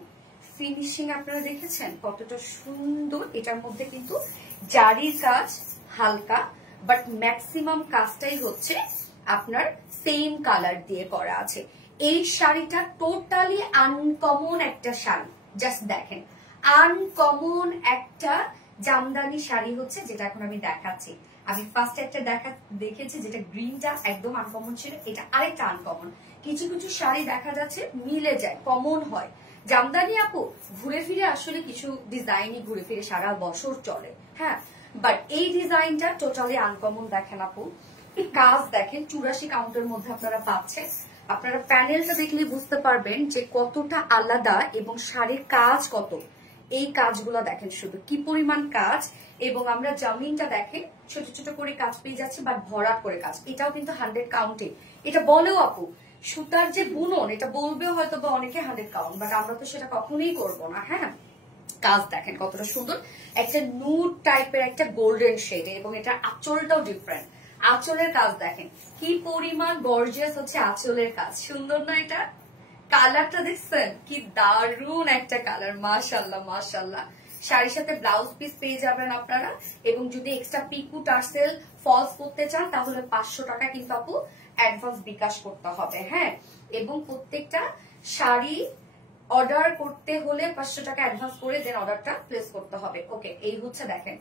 ফিনিশিং আপনারা দেখেছেন কতটা সুন্দর। এটার মধ্যে কিন্তু জারির কাজ হালকা, বাট ম্যাক্সিমাম কাজটাই হচ্ছে আপনার সেম কালার দিয়ে করা আছে। এই শাড়িটা টোটালি আনকমন একটা শাড়ি, জাস্ট দেখেন, আনকমন একটা জামদানি শাড়ি হচ্ছে, যেটা এখন আমি দেখাচ্ছি। আমি ফার্স্ট একটা দেখেছি যেটা গ্রিনটা একদম আনকমন ছিল, এটা আরেকটা আনকমন। কিছু কিছু শাড়ি দেখা যাচ্ছে মিলে যায়, কমন হয়। জামদানি আপু ঘুরে ফিরে আসলে কিছু ডিজাইনই ঘুরে ফিরে সারা বছর চলে, হ্যাঁ, বাট এই ডিজাইনটা টোটালি আনকমন। দেখেন আপু, এই কাজ দেখেন, 84 কাউন্টের মধ্যে আপনারা পাচ্ছেন। আপনারা প্যানেলটা দেখলে বুঝতে পারবেন যে কতটা আলাদা এবং শাড়ির কাজ কত। এই কাজগুলো দেখেন শুধু কি পরিমাণ কাজ, এবং আমরা জামিনটা দেখেন ছোট ছোট করে কাজ পেয়ে যাচ্ছি, বাট ভরাট করে কাজ। এটাও কিন্তু 100 কাউন্টে। এটা বলেও আপু সুতার যে বুনন, এটা বলবেও হয়তো বা অনেকে 100 কাউন্ট, বাট আমরা তো সেটা কখনোই করবো না। হ্যাঁ, কাজ দেখেন কতটা সুন্দর, একটা নুড টাইপের একটা গোল্ডেন শেডে, এবং এটা আঁচলটাও ডিফারেন্ট। আঁচলের কাজ দেখেন কি পরিমাণ গর্জিয়াস হচ্ছে আঁচলের কাজ, সুন্দর না? এটা কালারটা দেখছেন কি দারুন একটা কালার, মাশাআল্লাহ মাশাআল্লাহ। শাড়ির সাথে ব্লাউজ পিস পেয়ে যাবেন আপনারা, এবং যদি এক্সট্রা পিকু টার্সেল ফলস করতে চান তাহলে 500 টাকা কিন্তু আপু অ্যাডভান্স বিকাশ করতে হবে। হ্যাঁ, এবং প্রত্যেকটা শাড়ি অর্ডার করতে হলে 500 টাকা অ্যাডভান্স করে দেন অর্ডারটা প্লেস করতে হবে। ওকে, এই হচ্ছে দেখেন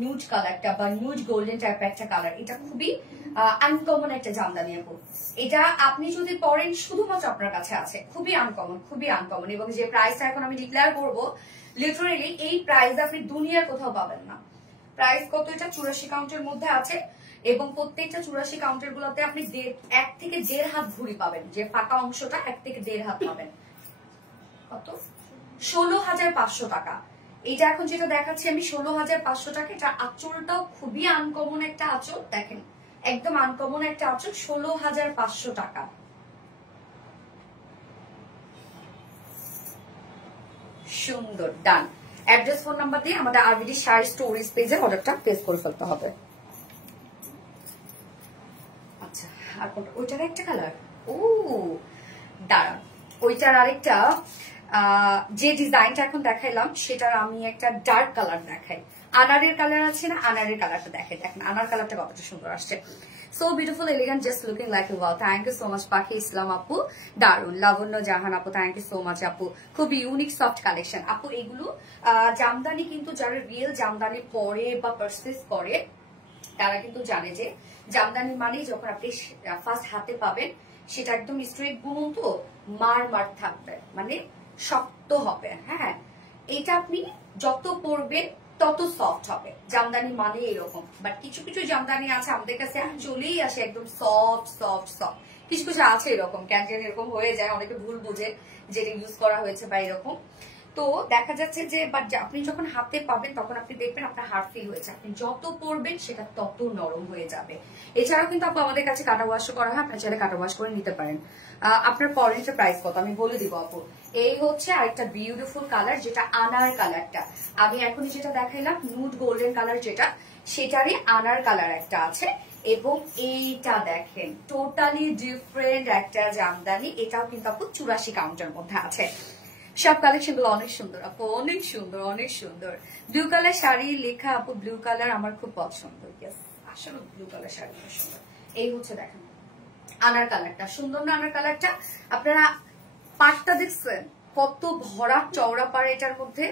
নিউড কালারটা বা নিউড গোল্ডেন টাইপের একটা কালার, এটা খুবই আনকমন একটা জামদানি আপু। এটা আপনি যদি পরেন শুধুমাত্র আপনার কাছে আছে, খুবই আনকমন, খুবই আনকমন। এবং যে প্রাইসটা এখন আমি ডিক্লেয়ার করবো, লিটারেলি এই প্রাইস আপনি দুনিয়ার কোথাও পাবেন না। প্রাইস কত? এটা 84 কাউন্টের মধ্যে আছে, এবং প্রত্যেকটা 84 কাউন্টার গুলোতে আপনি 1 থেকে 1.5 হাত ঘুড়ি পাবেন, যে ফাঁকা অংশটা 1 থেকে 1.5 হাত পাবেন। কত? 16,500 টাকা। এটা এখন যেটা দেখাচ্ছি আমি 16,500 টাকা। এটা আঁচলটাও খুবই আনকমন একটা আঁচল, দেখেন একদম আনকমন একটা আঁচল, 16,500 টাকা। সুন্দর, ডান। অ্যাড্রেস ফোন নাম্বার দিয়ে আমাদের আরবিডি শাড়ি স্টোরেজ পেজে অর্ডারটা প্লেস করে ফেলতে হবে। আচ্ছা, আর কোনটা? ওইটার একটা কালার, ও দাঁড়ান, ওইটার আরেকটা যে ডিজাইনটা এখন দেখাইলাম সেটার আমি একটা ডার্ক কালার দেখাই। আনারের কালার আছে না, আনারের কালারটা দেখাই। দেখেন আনার কালারটা কতটা সুন্দর আসছে, so beautiful, elegant, just looking like a wow. Thank you so much Pakhi Islam আপু, দারুন। লাবণ্য জাহান আপু, থ্যাংক ইউ সো মাচ আপু, খুবই ইউনিক সফট কালেকশন আপু। এগুলো জামদানি কিন্তু যারা রিয়েল জামদানি পরে বা পারচেজ করে তারা কিন্তু জানে যে জামদানি মানে যখন আপনি ফার্স্ট হাতে পাবেন সেটা একদম স্ট্রেট বুনন, তো মার মার থাকবে, মানে শক্ত হবে। হ্যাঁ, এটা আপনি যত পরবেন তত সফট হবে, জামদানি মানে এরকম। বাট কিছু কিছু জামদানি আছে আমাদের কাছে চলেই আসে একদম সফট সফট সফট, কিছু কিছু আছে এরকম ক্যান্টিন এরকম হয়ে যায়, অনেকে ভুল বুঝে যেটা ইউজ করা হয়েছে বা এরকম। তো দেখা যাচ্ছে যে বাট আপনি যখন হাতে পাবেন তখন আপনি দেখবেন আপনার হার্ড ফিল হয়েছে, আপনি যত পরবেন সেটা তত নরম হয়ে যাবে। এছাড়াও কিন্তু আপু আমাদের কাছে কাটা ওয়াশ করা হয়, আপনার চাইলে কাটা ওয়াশ করে নিতে পারেন। আপনার পরেন্টের প্রাইস কত আমি বলে দিব আপু। এই হচ্ছে আরেকটা বিউটিফুল কালার, যেটা আনার কালারটা আমি এখনই যেটা দেখাইলাম নুড গোল্ডেন কালার, যেটা সেটারই আনার কালার একটা আছে। এবং এইটা দেখেন টোটালি ডিফারেন্ট একটা জামদানি, এটাও কিন্তু আপু 84 কাউন্টের মধ্যে আছে। সব কালেকশন গুলো অনেক সুন্দর আপু, অনেক সুন্দর অনেক সুন্দর। ব্লু কালার শাড়ি লেখা আপু, ব্লু কালার আমার খুব পছন্দ। আসলে ব্লু কালার শাড়ি খুব সুন্দর। এই হচ্ছে দেখেন আনার কালারটা, সুন্দর না আনার কালারটা? আপনারা পাটটা দেখছেন কত ভরা চওড়া পাড়ে এটার মধ্যে।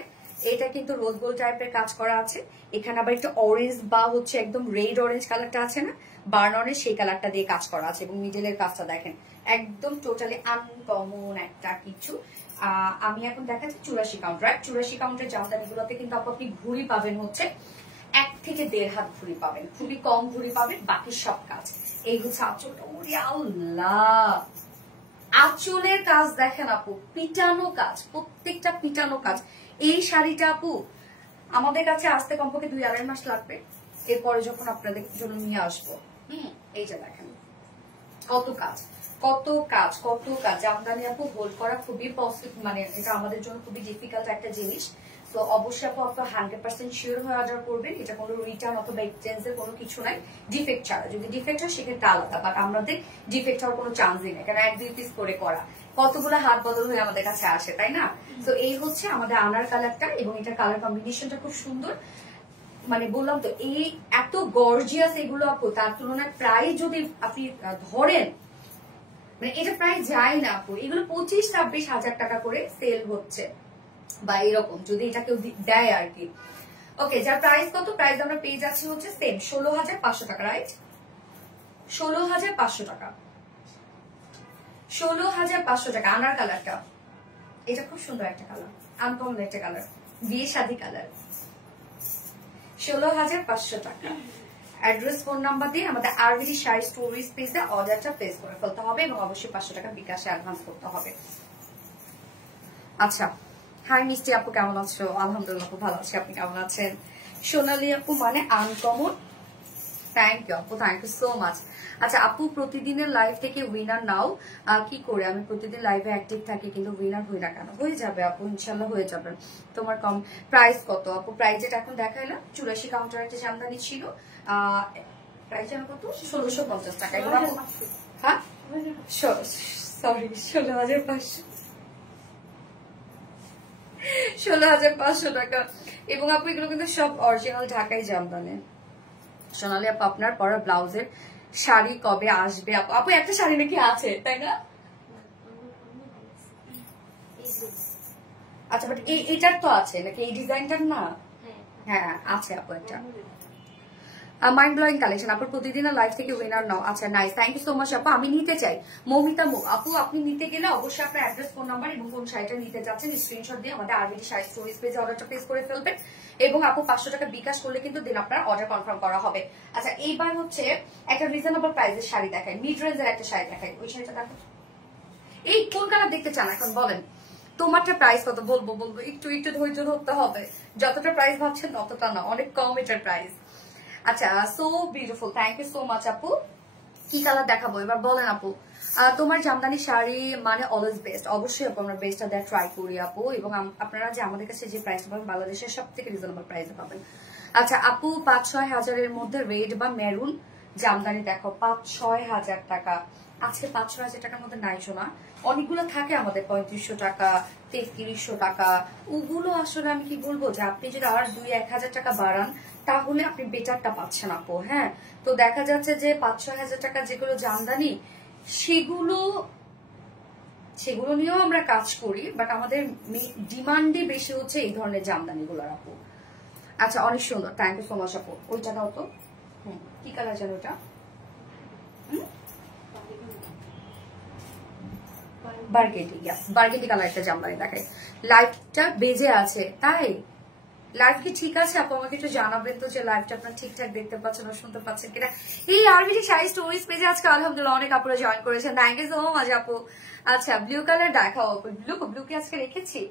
এটা কিন্তু রোজ গোল্ড টাইপের কাজ করা আছে, এখানে আবার একটু অরেঞ্জ বা হচ্ছে একদম রেড অরেঞ্জ কালারটা আছে না, বার্ন অরেঞ্জ, সেই কালারটা দিয়ে কাজ করা আছে। এবং মিডলের কাজটা দেখেন একদম টোটালি আনকমন একটা কিছু। আমি এখন দেখাচ্ছি 84 কাউন্ট, রাইট? 84 কাউন্টের জামদানি গুলোতে কিন্তু আপনি ঘুড়ি পাবেন হচ্ছে 1 থেকে 1.5 হাত ভুঁড়ি পাবেন, খুবই কম ভুঁড়ি পাবেন, বাকি সব কাজ। এই হচ্ছে আঁচলটা, ওরে আল্লাহ, আঁচলের কাজ দেখেন আপু, পিটানো কাজ, প্রত্যেকটা পিটানো কাজ। এই শাড়িটা আপু আমাদের কাছে আসতে কমপক্ষে 2-2.5 মাস লাগবে, এরপরে যখন আপনাদের জন্য নিয়ে আসবো। এই যে দেখেন কত কাজ, কত কাজ, কত কাজ। জামদানি আপু হোল্ড করা খুবই পসিবল, মানে এটা আমাদের জন্য খুবই ডিফিকাল্ট একটা জিনিস। তো অবশ্যই আপু 100% শিওর হয়ে অর্ডার করবেন। এটা কোনো রিটার্ন অথবা এক্সচেঞ্জের কোনো কিছু নাই, ডিফেক্ট ছাড়া। যদি ডিফেক্ট হয় সেক্ষেত্রে আলাদা, বাট আমাদের ডিফেক্ট হওয়ার কোনো চান্সই নেই, কারণ 1-2 পিস করে করা, কতগুলো হাত বদল হয়ে আমাদের কাছে আসে, তাই না? তো এই হচ্ছে আমাদের আনার কালারটা, এবং এটা কালার কম্বিনেশনটা খুব সুন্দর। মানে বললাম তো, এই এত গর্জিয়াস এগুলো আপু, তার তুলনায় প্রায় যদি আপনি ধরেন, মানে এটা প্রায় যায় না আপু, এগুলো 25-26 হাজার টাকা করে সেল হচ্ছে, বা এরকম যদি এটা কেউ দেয় আর কি। ওকে, যার প্রাইস কত? প্রাইস আমরা পেয়ে যাচ্ছি হচ্ছে সেম 16,500 টাকা, রাইট? 16,500 টাকা, 16,500 টাকা। আনার কালারটা, এটা খুব সুন্দর একটা কালার, আনকমন একটা কালার, বিয়ে শাদী কালার। 16,500 টাকা। অ্যাড্রেস, ফোন নাম্বার দিয়ে আমাদের আরবিডি শাড়ি স্টোরিজ পেজে অর্ডারটা প্লেস করে ফেলতে হবে, এবং অবশ্যই 500 টাকা বিকাশে অ্যাডভান্স করতে হবে। আচ্ছা, হাই মিষ্টি আপু, কেমন আছো? আলহামদুলিল্লাহ খুব ভালো আছি, আপনি কেমন আছেন? সোনালি আপু মানে আনকমন, থ্যাংক ইউ আপু, থ্যাংক ইউ সো মাচ। আচ্ছা আপু, প্রতিদিনের লাইভ থেকে উইনার নাও কি করে? আমি প্রতিদিন লাইভে অ্যাক্টিভ থাকি, কিন্তু উইনার হই না কেন? হয়ে যাবে আপু, ইনশাল্লাহ হয়ে যাবে। তোমার কম প্রাইস কত আপু? প্রাইস যেটা এখন দেখাইলাম 84 কাউন্টার একটা জামদানি ছিল, প্রাইস জানো কত? 1650 টাকা। হ্যাঁ সরি, 16,500, 16,500 টাকা। এবং আপু এগুলো কিন্তু সব অরিজিনাল ঢাকাই জামদানি। সোনালি আপু, আপনার পরা ব্লাউজের শাড়ি কবে আসবে আপু? আপু একটা শাড়ি নাকি আছে, তাই না? আচ্ছা, বাট এইটার তো আছে নাকি? এই ডিজাইনটার না? হ্যাঁ আছে আপু একটা। Mind blowing collection. আপনার প্রতিদিনের লাইভ থেকে উইনার নাও। আচ্ছা nice, thank you so much আপু। আমি নিতে চাই। মৌমিতা আপু, আপনি নিতে গেলে অবশ্যই আপনার অ্যাড্রেস, ফোন নাম্বার এবং কোন শাড়িটা নিতে চাচ্ছেন স্ক্রিনশট দিয়ে আমাদের আরবিডি শাড়ি স্টোরিজ পেজে অর্ডারটা প্লেস করে ফেলবেন, এবং আপু 500 টাকা বিকাশ করলে কিন্তু দিন আপনার অর্ডার কনফার্ম করা হবে। আচ্ছা, এইবার হচ্ছে একটা রিজনেবল প্রাইসের শাড়ি দেখাই, মিড রেঞ্জের একটা শাড়ি দেখাই। ওই শাড়িটা দেখো, এই কোন কালার দেখতে চান এখন বলেন? তোমারটা প্রাইস কত? বলবো একটু একটু ধৈর্য ধরতে হবে। যতটা প্রাইস ভাবছেন ততটা না, অনেক কম এটার প্রাইস। আচ্ছা, so beautiful, thank you so much আপু। কি কালার দেখাবো এবার বলেন আপু? তোমার জামদানি শাড়ি মানে অলওয়েজ বেস্ট। অবশ্যই আপু আমরা বেস্টটা দেওয়া ট্রাই করি আপু, এবং আপনারা যে আমাদের কাছে যে প্রাইস পাবেন বাংলাদেশের সব থেকে রিজনেবল প্রাইসে পাবেন। আচ্ছা আপু, 5-6 হাজারের মধ্যে রেড বা মেরুন জামদানি দেখো, 5-6 হাজার টাকা। আজকে 5-6 হাজার টাকার মধ্যে নাই শোনা, অনেকগুলো থাকে আমাদের 3500 টাকা, 3300 টাকা। ওগুলো আসলে আমি কি বলবো, যে আপনি যদি আর 2-1 হাজার টাকা বাড়ান তাহলে আপনি বেটারটা পাচ্ছেন আপু। হ্যাঁ, তো দেখা যাচ্ছে যে 5-6 হাজার টাকা যেগুলো জামদানি, সেগুলো নিয়েও আমরা কাজ করি, বাট আমাদের ডিমান্ডে বেশি হচ্ছে এই ধরনের জামদানি গুলোর আপু। আচ্ছা, অনেক সুন্দর, থ্যাংক ইউ সো মাচ আপু। ওইটা দাও তো, কি কালার যেন ওটা? বার্গেন্ডি, ইয়াস, বার্গেন্ডি কালার একটা জামদানি দেখাই। লাইটটা বেজে আছে, তাই লাইভ কি ঠিক আছে আপু? আমাকে একটু জানাবেন তো যে লাইভটা আপনার ঠিকঠাক দেখতে পাচ্ছেন আর শুনতে পাচ্ছেন কিনা। এই আরবিডি শাড়ি স্টোরিজ পেজে আজকে আলহামদুলিল্লাহ অনেক আপুরা জয়েন করেছেন, থ্যাংক ইউ সো মাচ আপু। আচ্ছা, ব্লু কালার দেখাও। ব্লু কি আজকে রেখেছি?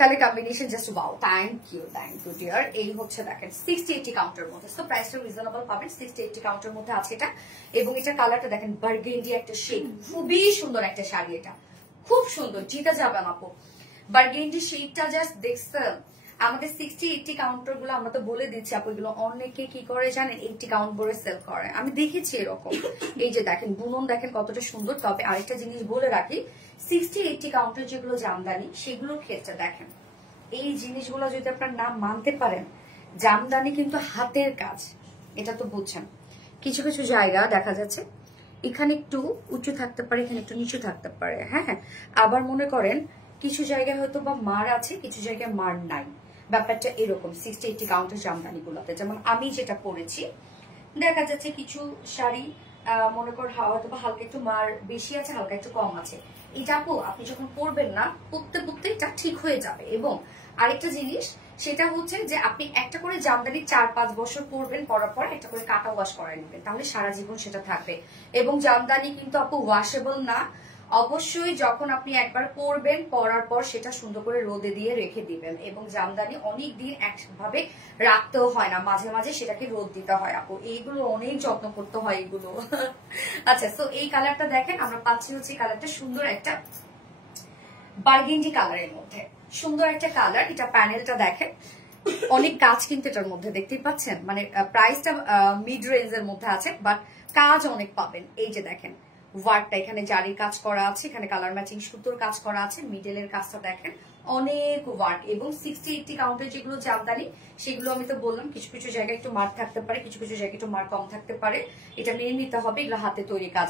Colour combination just wow, thank you dear. এই হচ্ছে দেখেন 60-80 কাউন্টার মধ্যে, সো প্রাইসটা রিজনেবল পাবেন। 60-80 কাউন্টার মধ্যে আছে এটা, এবং এটা কালারটা দেখেন বার্গেন্ডি একটা শেড, খুবই সুন্দর একটা শাড়ি, এটা খুব সুন্দর, জিতে যাবেন আপু। বার্গেন্ডি শেডটা জাস্ট দেখছেন? আমাদের 60-80 কাউন্টার গুলো আমরা তো বলে দিচ্ছি আপু, এগুলো অনেকে কি করে জানেন, 80 কাউন্ট করে সেল করে, আমি দেখেছি এরকম। এই যে দেখেন বুনন দেখেন কতটা সুন্দর। তবে আরেকটা জিনিস বলে রাখি, 60-80 কাউন্টার যেগুলো জামদানি সেগুলোর ক্ষেত্রে দেখেন এই জিনিসগুলো যদি আপনার নাম মানতে পারেন, জামদানি কিন্তু হাতের কাজ, এটা তো বুঝছেন। কিছু কিছু জায়গা দেখা যাচ্ছে এখানে একটু উঁচু থাকতে পারে, এখানে একটু নিচু থাকতে পারে। হ্যাঁ, আবার মনে করেন কিছু জায়গায় হয়তো বা মার আছে, কিছু জায়গায় মার নাই, ব্যাপারটা এরকম 60-80 কাউন্টার জামদানি গুলোতে। যেমন আমি যেটা পরেছি, দেখা যাচ্ছে কিছু শাড়ি মনে কর হয়তো বা হালকা একটু মার বেশি আছে, হালকা একটু কম আছে, এটা আপনি যখন পরবেন না, পরতে পরতে এটা ঠিক হয়ে যাবে। এবং আরেকটা জিনিস সেটা হচ্ছে যে আপনি একটা করে জামদানি 4-5 বছর পরবেন, পরার পর একটা করে কাটা ওয়াশ করায় নেবেন, তাহলে সারা জীবন সেটা থাকবে। এবং জামদানি কিন্তু ওয়াশেবল না, অবশ্যই যখন আপনি একবার পরবেন, পরার পর সেটা সুন্দর করে রোদে দিয়ে রেখে দিবেন। এবং জামদানি অনেক দিন একভাবে রাখতেও হয় না, মাঝে মাঝে সেটাকে রোদ দিতে হয় এইগুলো অনেক যত্ন করতে হয় এগুলো। আচ্ছা, তো এই কালারটা দেখেন, আমরা পাচ্ছি হচ্ছে কালারটা সুন্দর একটা বার্গেন্ডি কালারের মধ্যে, সুন্দর একটা কালার। এটা প্যানেলটা দেখেন, অনেক কাজ কিন্তু এটার মধ্যে দেখতেই পাচ্ছেন, মানে প্রাইসটা মিড রেঞ্জের মধ্যে আছে, বাট কাজ অনেক পাবেন। এই যে দেখেন ওয়ার্কটা, এখানে জারির কাজ করা আছে, এখানে কালার ম্যাচিং সুতোর কাজ করা আছে, মিডলের কাজটা দেখেন অনেক ওয়ার্ক। এবং 60-80 কাউন্টের যেগুলো জামদানি, সেগুলো আমি তো বললাম কিছু কিছু জায়গায় একটু মার্ক থাকতে পারে, কিছু কিছু জায়গায় একটু মার্ক কম থাকতে পারে, এটা মেনে নিতে হবে, এগুলো হাতে তৈরি কাজ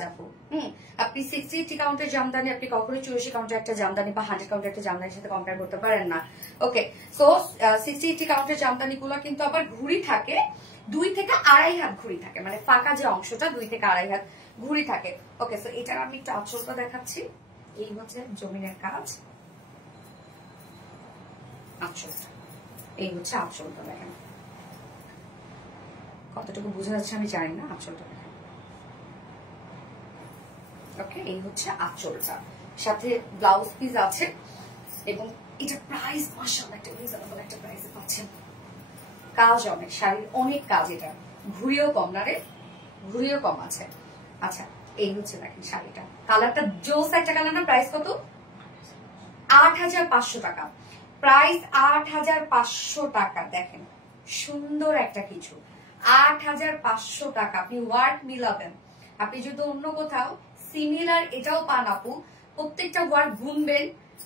আপনি 60-80 কাউন্টের জামদানি আপনি কখনোই 84 কাউন্টের একটা জামদানি বা 100 কাউন্টের একটা জামদানির সাথে কম্পেয়ার করতে পারেন না। ওকে, সো 60-80 কাউন্টের জামদানি গুলো কিন্তু আবার ঘুড়ি থাকে, 2 থেকে আড়াই হাত ঘুড়ি থাকে, মানে ফাঁকা যে অংশটা 2 থেকে আড়াই হাত ঘুড়ি থাকে। ওকে, সো এটার আমি একটু আঁচলটা দেখাচ্ছি। এই হচ্ছে জমিনের কাজ, আঁচলটা, এই হচ্ছে আঁচলটা দেখেন, কতটুকু বোঝা যাচ্ছে আমি জানি না, আঁচলটা দেখেন। ওকে, এই হচ্ছে আঁচলটা, সাথে ব্লাউজ পিস আছে। এবং এটা প্রাইস মাশাআল্লাহ একটা রিজনেবল একটা প্রাইসে পাচ্ছেন। কাজ অনেক, শাড়ির অনেক কাজ, এটা ঘুরিও কম না রে, ঘুরিও কম আছে। আচ্ছা, এই হচ্ছে দেখেন শাড়িটা, কালারটা জোস একটা কালার না। প্রাইস কত? 8500 টাকা, প্রাইস 8500 টাকা। দেখেন সুন্দর একটা কিছু, 8500 টাকা। আপনি ওয়ার্ক মিলাবেন, আপনি যদি অন্য কোথাও সিমিলার এটাও পান প্রত্যেকটা ওয়ার্ক গুনবেন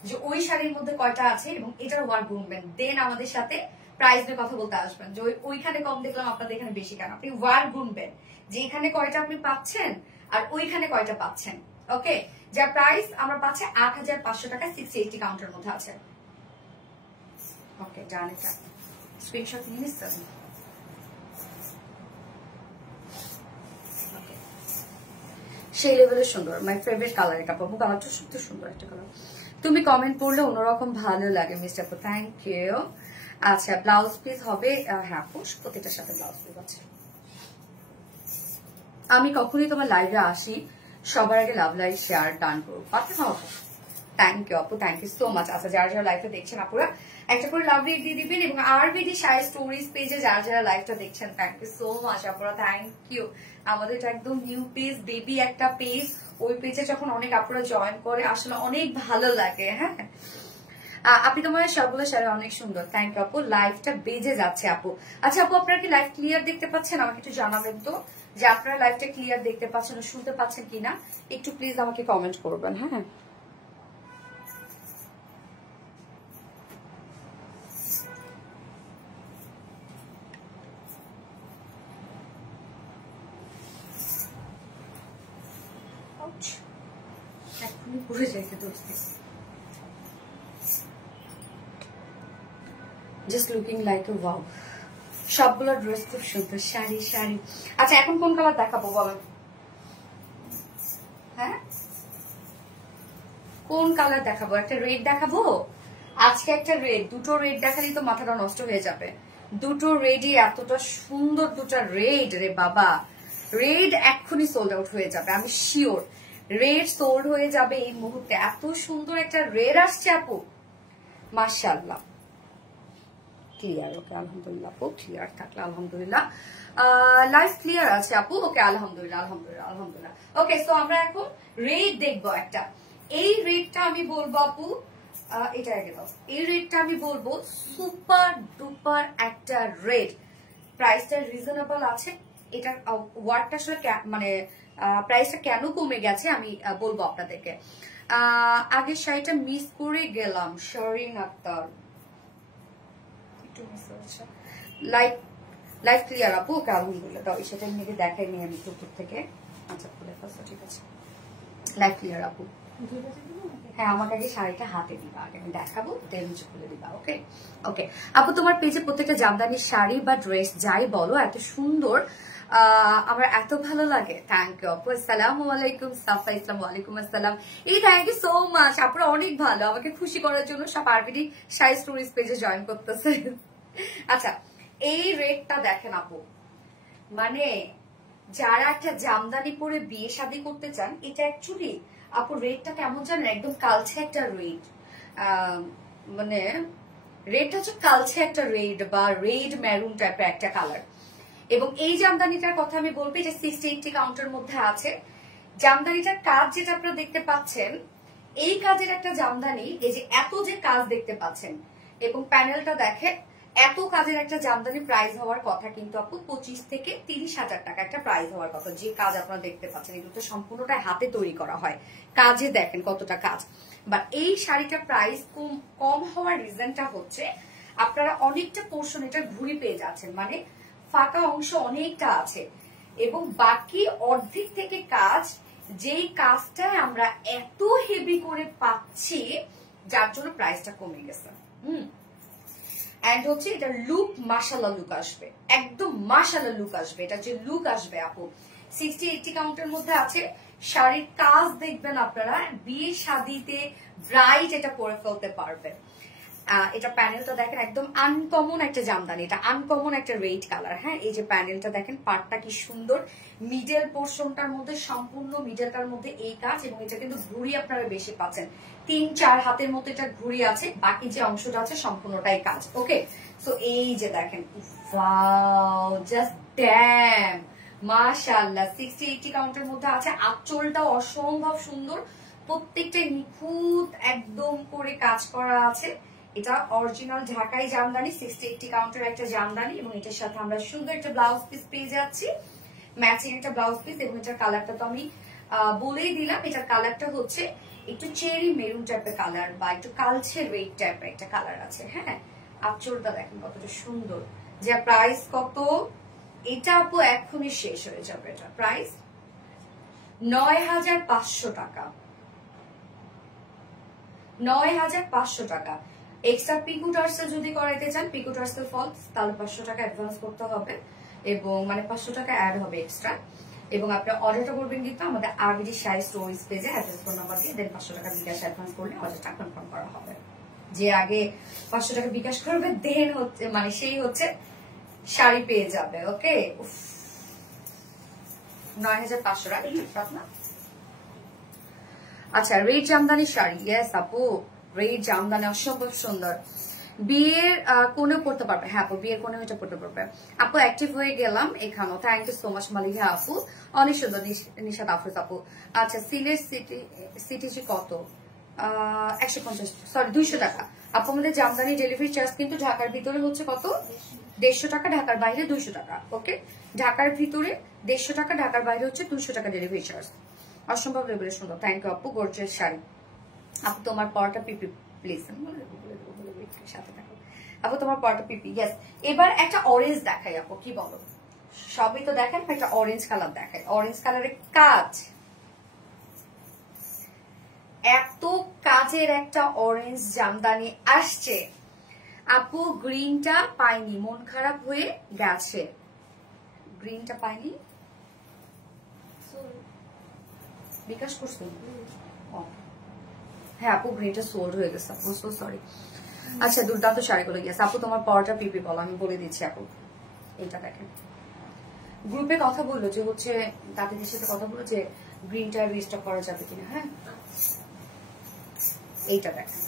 যে ওই শাড়ির মধ্যে কয়টা আছে এবং এটার ওয়ার্ক গুনবেন, দেন আমাদের সাথে প্রাইস নিয়ে কথা বলতে আসবেন যে ওইখানে কম দেখলাম আপনাদের এখানে বেশি কেন। আপনি ওয়ার্ক গুনবেন যে এখানে কয়টা আপনি পাচ্ছেন আর ওইখানে কয়টা পাচ্ছেন। ওকে, যার প্রাইস আমরা পাচ্ছি 8500 টাকা, 60-80 কাউন্টের মধ্যে আছে। ওকে, ডান, এটা স্ক্রিনশট নিয়ে নিচ্ছেন। সেই লেভেলের সুন্দর, মাই ফেভারিট কালার এটা পাবো, কালারটা সত্যি সুন্দর একটা কালার। তুমি কমেন্ট পড়লে অন্যরকম ভালো লাগে মিস্টার আপু, থ্যাংক ইউ। আচ্ছা, ব্লাউজ পিস হবে, হ্যাঁ প্রতিটার সাথে ব্লাউজ পিস আছে। আমি কখনই তোমার লাইভে আসি সবার আগে লাভ লাইভ শেয়ার ডান করবো, থ্যাংক ইউ আপু, থ্যাংক ইউ সো মাচ। আচ্ছা, যারা যারা লাইভটা দেখছেন আপুরা একটা করে লাভ রেট দিয়ে দিবেন। এবং আরবিডি শাড়ি স্টোরিজ পেজে যারা যারা লাইভটা দেখছেন, থ্যাংক ইউ সো মাচ আপুরা, থ্যাংক ইউ। আমাদের একদম নিউ পেজ, বেবি একটা পেজ, ওই পেজে যখন অনেক আপুরা জয়েন করে আসলে অনেক ভালো লাগে। হ্যাঁ, আপনি তোমার সবগুলো শাড়ি অনেক সুন্দর, থ্যাংক ইউ আপু। লাইভটা বেজে যাচ্ছে আপু। আচ্ছা আপু, আপনারা কি লাইভ ক্লিয়ার দেখতে পাচ্ছেন? আমাকে একটু জানাবেন তো যে আপনারা লাইভটা ক্লিয়ার দেখতে পাচ্ছেন ও শুনতে পাচ্ছেন কিনা, একটু প্লিজ আমাকে কমেন্ট করবেন। হ্যাঁ, এখনই পড়ে যাইতে দোস্ত, just looking like a wow. সবগুলো ড্রেস খুব সুন্দর, শাড়ি শাড়ি। আচ্ছা, এখন কোন কালার দেখাবো বলেন? হ্যাঁ, কোন কালার দেখাবো? একটা রেড দেখাবো আজকে, একটা রেড, দুটো রেড দেখালেই তো মাথাটা নষ্ট হয়ে যাবে। দুটো রেডই এতটা সুন্দর, দুটা রেড রে বাবা, রেড এক্ষুনি সোল্ড আউট হয়ে যাবে, আমি শিওর রেড সোল্ড হয়ে যাবে এই মুহূর্তে। এত সুন্দর একটা রেড আসছে আপু, মাশাআল্লাহ। ক্লিয়ার? ওকে, আলহামদুলিল্লাহ আপু, ক্লিয়ার থাকলে আলহামদুলিল্লাহ। লাইভ ক্লিয়ার আছে আপু? ওকে, আলহামদুলিল্লাহ আলহামদুলিল্লাহ আলহামদুলিল্লাহ। ওকে, সো আমরা এখন রেড দেখবো একটা। এই রেডটা আমি বলবো আপু, এটা আগে দাও। এই রেডটা আমি বলবো সুপার ডুপার একটা রেড, প্রাইসটা রিজনেবল আছে। এটার ওয়ার্কটা আসলে মানে প্রাইসটা কেন কমে গেছে আমি বলবো আপনাদেরকে। আগের শাড়িটা মিস করে গেলাম, শরিন আক্তার, লাইভ ক্লিয়ার আপু? ওকে, আলহামদুলিল্লাহ। দাও, সেটা নিয়ে দেখাইনি আমি দুপুর থেকে। আচ্ছা, খুলে ফেলছো, ঠিক আছে। লাইভ ক্লিয়ার আপু? হ্যাঁ, আমাকে আগে শাড়িটা হাতে দিবা, আগে আমি দেখাবো, দেন খুলে দিবা। ওকে ওকে আপু, তোমার পেজে প্রত্যেকটা জামদানির শাড়ি বা ড্রেস যাই বলো এত সুন্দর, আমার এত ভালো লাগে। থ্যাংক ইউ আপু। আসসালামু আলাইকুম। সাফা ইসলাম, ওয়ালাইকুম আসসালাম। এই থ্যাংক ইউ সো মাচ। আপনারা অনেক ভালো, আমাকে খুশি করার জন্য সব আরবিডি শাড়ি স্টোরিজ পেজে জয়েন করতেছে। আচ্ছা, এই রেটটা দেখেন আপু, মানে যারা একটা জামদানি পরে বিয়ে শাদী করতে চান, এটা অ্যাকচুয়ালি আপু রেটটা কেমন জানেন, একদম কালচে একটা রেড, মানে রেডটা হচ্ছে কালচে একটা রেড বা রেড মেরুন টাইপের একটা কালার। এবং এই জামদানিটার কথা আমি বলবো, যে 60-80 কাউন্টের মধ্যে আছে। জামদানিটার কাজ যেটা আপনারা দেখতে পাচ্ছেন, এই কাজের একটা জামদানি, এই যে এত যে কাজ দেখতে পাচ্ছেন এবং প্যানেলটা দেখে, এত কাজের একটা জামদানি প্রাইস হওয়ার কথা কিন্তু আপু 25 থেকে 30,000 টাকা একটা প্রাইস হওয়ার কথা। যে কাজ আপনারা দেখতে পাচ্ছেন, এগুলো তো সম্পূর্ণটাই হাতে তৈরি করা হয়, কাজে দেখেন কতটা কাজ। বা এই শাড়িটার প্রাইস কম হওয়ার রিজনটা হচ্ছে আপনারা অনেকটা পোর্শন এটা ঘুরি পেয়ে যাচ্ছেন, মানে ফাঁকা অংশ অনেকটা আছে এবং বাকি অর্ধেক থেকে কাজ, যেই কাজটা আমরা এত হেভি করে পাচ্ছি যার জন্য প্রাইসটা কমে গেছে। এন্ড হচ্ছে এটা লুক মাশাআল্লাহ লুক আসবে, একদম মাশাআল্লাহ লুক আসবে। এটা যে লুক আসবে আপু 60-80 কাউন্টের মধ্যে আছে। শাড়ির কাজ দেখবেন আপনারা, বিয়ে শাদিতে ব্রাইট এটা পরে ফেলতে পারবে। এটা প্যানেলটা দেখেন, একদম আনকমন একটা জামদানি, এটা আনকমন একটা রেড কালার। হ্যাঁ, এই যে প্যানেলটা দেখেন, পার্টটা কি সুন্দর, মিডল পোর্শনটার মধ্যে সম্পূর্ণ মিডলটার মধ্যে এই কাজ, এবং এটা কিন্তু ঘুড়ি আপনারা বেশি পাচ্ছেন, 3-4 হাতের মতো এটা ঘুড়ি আছে, বাকি যে অংশটা আছে সম্পূর্ণটাই কাজ। ওকে, সো এই যে দেখেন, ওয়াও জাস্ট ড্যাম মাশাআল্লাহ, 60-80 কাউন্টের মধ্যে আছে। আঁচলটাও অসম্ভব সুন্দর, প্রত্যেকটা নিখুঁত একদম করে কাজ করা আছে। এটা অরিজিনাল ঢাকাই জামদানি, 60-80 কাউন্টের একটা জামদানি, এবং এটার সাথে আমরা সুন্দর একটা ব্লাউজ পিস পেয়ে যাচ্ছি, ম্যাচিং একটা ব্লাউজ পিস। এবং এটার কালারটা তো আমি বলেই দিলাম, এটার কালারটা হচ্ছে একটু চেরি মেরুন টাইপের কালার বা একটু কালচে রেড টাইপের একটা কালার আছে। হ্যাঁ, আঁচলটা দেখেন কতটা সুন্দর। যা প্রাইস কত, এটা আপু এখনই শেষ হয়ে যাবে। এটা প্রাইস 9,500 টাকা, 9,500 টাকা। এক্সট্রা পিকো টার্সেল যদি করাইতে চান, পিকো টার্সেল ফলস, তাহলে 500 টাকা অ্যাডভান্স করতে হবে, এবং মানে 500 টাকা অ্যাড হবে এক্সট্রা। এবং আপনি অর্ডারটা করবেন কিন্তু আমাদের আরবিডি শাড়ি স্টোরিজ পেজে অ্যাড্রেস ফোন নাম্বার দিয়ে, দেন 500 টাকা বিকাশ অ্যাডভান্স করলে অর্ডারটা কনফার্ম করা হবে। যে আগে 500 টাকা বিকাশ করবে, দেন হচ্ছে মানে সেই হচ্ছে শাড়ি পেয়ে যাবে। ওকে, 9,500 টাকা না। আচ্ছা, রেড জামদানি শাড়ি, ইয়েস আপু, রেড জামদানি অসম্ভব সুন্দর। বিয়ের কোণে পড়তে পারবে। হ্যাঁ আপু, বিয়ের কোণে এটা পড়তে পারবে। আপু অ্যাক্টিভ হয়ে গেলাম এখানেও, thank you so much Maliha আপু, অনেক সুন্দর। নিশাদ আফরোজ আপু, আচ্ছা সিলেট সিটিজি কত? 150, সরি 200 টাকা আপু। আমাদের জামদানি ডেলিভারি চার্জ কিন্তু ঢাকার ভিতরে হচ্ছে কত? 150 টাকা, ঢাকার বাইরে 200 টাকা। ওকে, ঢাকার ভিতরে 150 টাকা, ঢাকার বাইরে হচ্ছে 200 টাকা ডেলিভারি চার্জ। অসম্ভব লেভেলের সুন্দর, থ্যাংক ইউ আপু। গর্জিয়াস শাড়ি আপু, তোমার পরটা পিপি প্লিজ, সাথে থাকো আপু, তোমার পরটা পিপি। ইয়েস, এবার একটা অরেঞ্জ দেখাই আপু, কি বলো? সবই তো দেখেন, একটা অরেঞ্জ কালার দেখাই। অরেঞ্জ কালারের কাজ, এত কাজের একটা অরেঞ্জ জামদানি আসছে আপু। গ্রিনটা পাইনি, মন খারাপ হয়ে গেছে। গ্রিনটা পাইনি, বিকাশ করছো? হ্যাঁ আপু, গ্রিনটা সোল্ড হয়ে গেছে আপু, সো সরি। আচ্ছা, দুর্দান্ত শাড়িগুলো গেছে আপু। তোমার পরটা পিপি বলো, আমি বলে দিচ্ছি আপু। এইটা দেখেন, গ্রুপে কথা বললো যে হচ্ছে দাদিদের সাথে কথা বললো যে গ্রিনটা রিস্টক করা যাবে কিনা। হ্যাঁ, এইটা দেখেন,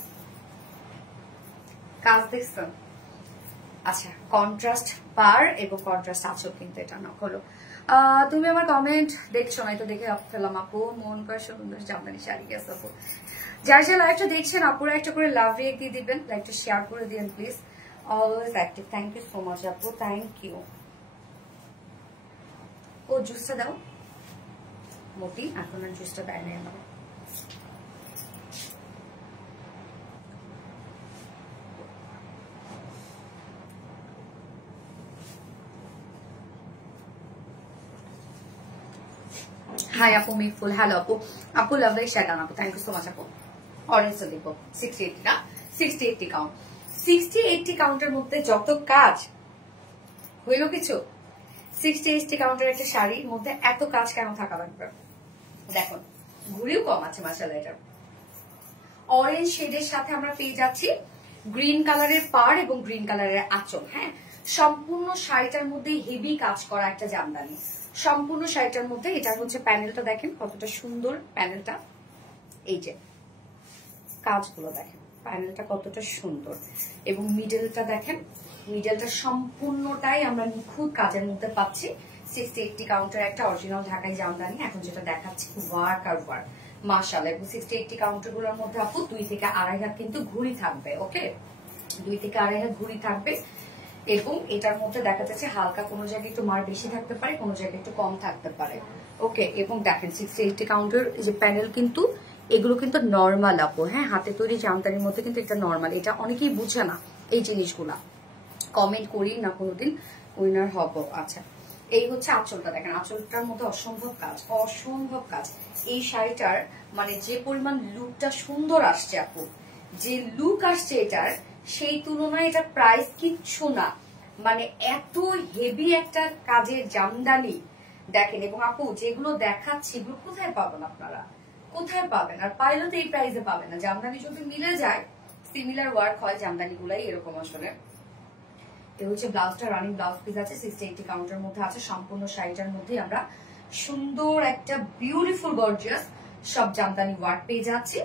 কাজ দেখছেন? আচ্ছা, কন্ট্রাস্ট পার এবং কন্ট্রাস্ট আঁচল, কিন্তু এটা না হলো। তুমি আমার কমেন্ট দেখছো না? তো দেখে ফেলাম আপু, মন করে সুন্দর জামদানি শাড়ি গেছে আপু। যার যে লাইভটা দেখছেন আপুরা একটা করে লাভ রিয়েক্ট দিয়ে দিবেন, লাইভটা শেয়ার করে দিবেন please. Always active, thank you so much আপু, থ্যাংক ইউ। ও জুসটা দাও মোটি, এখন আর জুসটা দেয় না আমার। হাই আপু, মিটফুল, হ্যালো আপু। আপু লাভলি শেয়ার আপু, থ্যাংক ইউ সো মাচ আপু। অরেঞ্জ লিখব 60-80 না, 60-80 কাউন্ট। 60-80 কাউন্টের মধ্যে যত কাজ হইল কিছু, 60 কাউন্টের একটা শাড়ির মধ্যে এত কাজ কেন থাকা লাগবে? দেখো ঘুরিও কম আছে মাশাআল্লাহ। এটা অরেঞ্জ শেডের সাথে আমরা পেয়ে যাচ্ছি গ্রিন কালারের পাড় এবং গ্রিন কালারের আঁচল। হ্যাঁ, সম্পূর্ণ শাড়িটার মধ্যে হেভি কাজ করা একটা জামদানি। সম্পূর্ণ শাড়িটার মধ্যে এটা হচ্ছে প্যানেলটা, দেখেন কতটা সুন্দর প্যানেলটা। এই যে কাজগুলো দেখেন, প্যানেলটা কতটা সুন্দর, এবং মিডলটা দেখেন, মিডলটা সম্পূর্ণটাই আমরা নিখুঁত কাজের মধ্যে পাচ্ছি। 60-80 কাউন্টার একটা অরিজিনাল ঢাকাই জামদানি। এখন যেটা দেখাচ্ছি ওয়ার্ক আর ওয়ার্ক মাশাআল্লাহ। এবং 60-80 কাউন্টার গুলোর মধ্যে আপু 2 থেকে আড়াই হাত কিন্তু ঘুড়ি থাকবে। ওকে, 2 থেকে আড়াই হাত ঘুড়ি থাকবে। এবং এটার মধ্যে দেখা যাচ্ছে হালকা কোনো জায়গায় একটু মার বেশি থাকতে পারে, কোনো জায়গায় একটু কম থাকতে পারে। ওকে, এবং দেখেন 60-80 কাউন্টার যে প্যানেল কিন্তু এগুলো কিন্তু নর্মাল আপু। হ্যাঁ, হাতে তৈরি জামদানির মধ্যে কিন্তু এটা নর্মাল। এটা অনেকেই বুঝে না এই জিনিসগুলা। কমেন্ট করি না কোনোদিন, উইনার হব। আচ্ছা, এই হচ্ছে আঁচলটা, দেখেন আঁচলটার মধ্যে অসম্ভব কাজ, অসম্ভব কাজ। এই শাড়িটার মানে যে পরিমাণ লুকটা সুন্দর আসছে আপু, যে লুক আসছে এটার, সেই তুলনায় এটার প্রাইস কিচ্ছু না। মানে এত হেভি একটা কাজের জামদানি দেখেন। এবং আপু যেগুলো দেখাচ্ছি এগুলো কোথায় পাবেন আপনারা, কোথায় পাবেন? আর পাইলেও তো এই প্রাইসে পাবেন না। জামদানি যদি মিলে যায়, সিমিলার ওয়ার্ক হয় জামদানি গুলাই এরকম আসলে। এ হচ্ছে ব্লাউজটা, রানিং ব্লাউজ পিস আছে, 60-80 কাউন্টের মধ্যে আছে। সম্পূর্ণ শাড়িটার মধ্যে আমরা সুন্দর একটা বিউটিফুল গর্জিয়াস সব জামদানি ওয়ার্ক পেয়ে যাচ্ছি,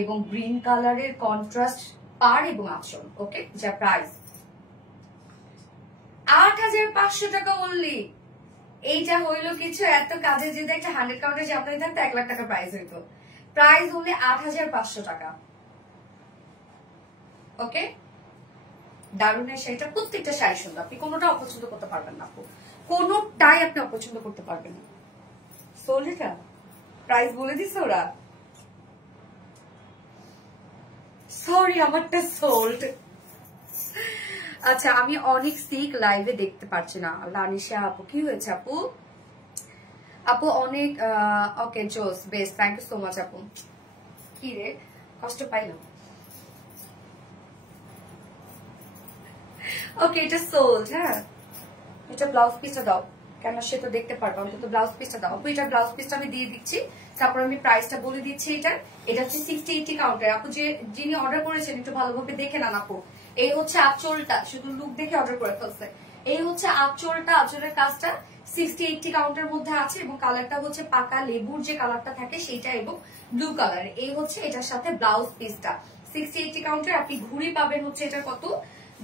এবং গ্রিন কালারের কন্ট্রাস্ট পাড় এবং আঁচল। ওকে, যা প্রাইস 8500 টাকা অনলি। এইটা হইলো কিছু, এত কাজে যদি একটা 100 কাউন্টের জামদানি থাকতো 1 লাখ টাকা প্রাইস হইতো। প্রাইস হলে 8500 টাকা। ওকে, দারুণের শাড়িটা, প্রত্যেকটা শাড়ি সুন্দর। আপনি কোনোটা অপছন্দ করতে পারবেন না আপু, কোনোটাই আপনি অপছন্দ করতে পারবেন না। সোল্ড, এটা প্রাইস বলে দিছে ওরা। সরি, আমারটা সোল্ড। আচ্ছা, আমি অনেক সিক লাইভে দেখতে পাচ্ছি না। লানিশা আপু, কি হয়েছে আপু? আপু অনেক ওকে, জোস, best, thank you so much আপু। কি রে, কষ্ট পাইলাম। ওকে, এটা সোল্ড। হ্যাঁ, এটা ব্লাউজ পিসটা দাও, কেন সে তো দেখতে পারবো। অন্তত ব্লাউজ পিসটা দাও আপু। এটা ব্লাউজ পিসটা আমি দিয়ে দিচ্ছি, তারপর আমি প্রাইসটা বলে দিচ্ছি। এটা হচ্ছে 60-80 কাউন্টার। আপু যিনি অর্ডার করেছেন একটু ভালোভাবে দেখে নেন আপু। এই হচ্ছে আঁচলটা, শুধু লুক দেখে অর্ডার করে ফেলছে। এই হচ্ছে আঁচলটা, আঁচলের কাজটা 60-80 কাউন্টার মধ্যে আছে, এবং কালারটা হচ্ছে পাকা লেবুর যে কালারটা থাকে সেটা, এবং ব্লু কালার। এই হচ্ছে এটার সাথে ব্লাউজ পিসটা। 60-80 কাউন্টার। আপনি ঘুড়ি পাবেন হচ্ছে এটা কত,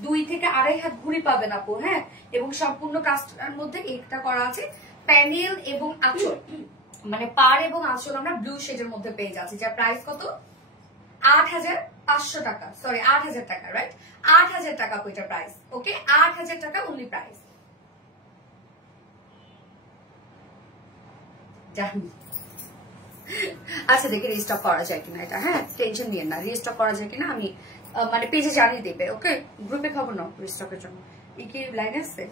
2 থেকে আড়াই হাত ঘুড়ি পাবেন আপু। হ্যাঁ, এবং সম্পূর্ণ কাজটার মধ্যে এটা করা আছে প্যানেল এবং আঁচল, মানে পাড় এবং আঁচল আমরা ব্লু শেডের মধ্যে পেয়ে যাচ্ছি। যার প্রাইস কত, 8500 টাকা। সরি, 8000 টাকা, রাইট? 8000 টাকা ওইটার প্রাইস। ওকে, 8000 টাকা অনলি প্রাইস। আচ্ছা, দেখি রিস্টক করা যায় কিনা এটা। হ্যাঁ, টেনশন নিয়ে না, রিস্টক করা যায় কিনা আমি মানে পেজে জানিয়ে দেবে। ওকে, গ্রুপে খবর নাও রিস্টকের জন্য। কি লাইন আছে?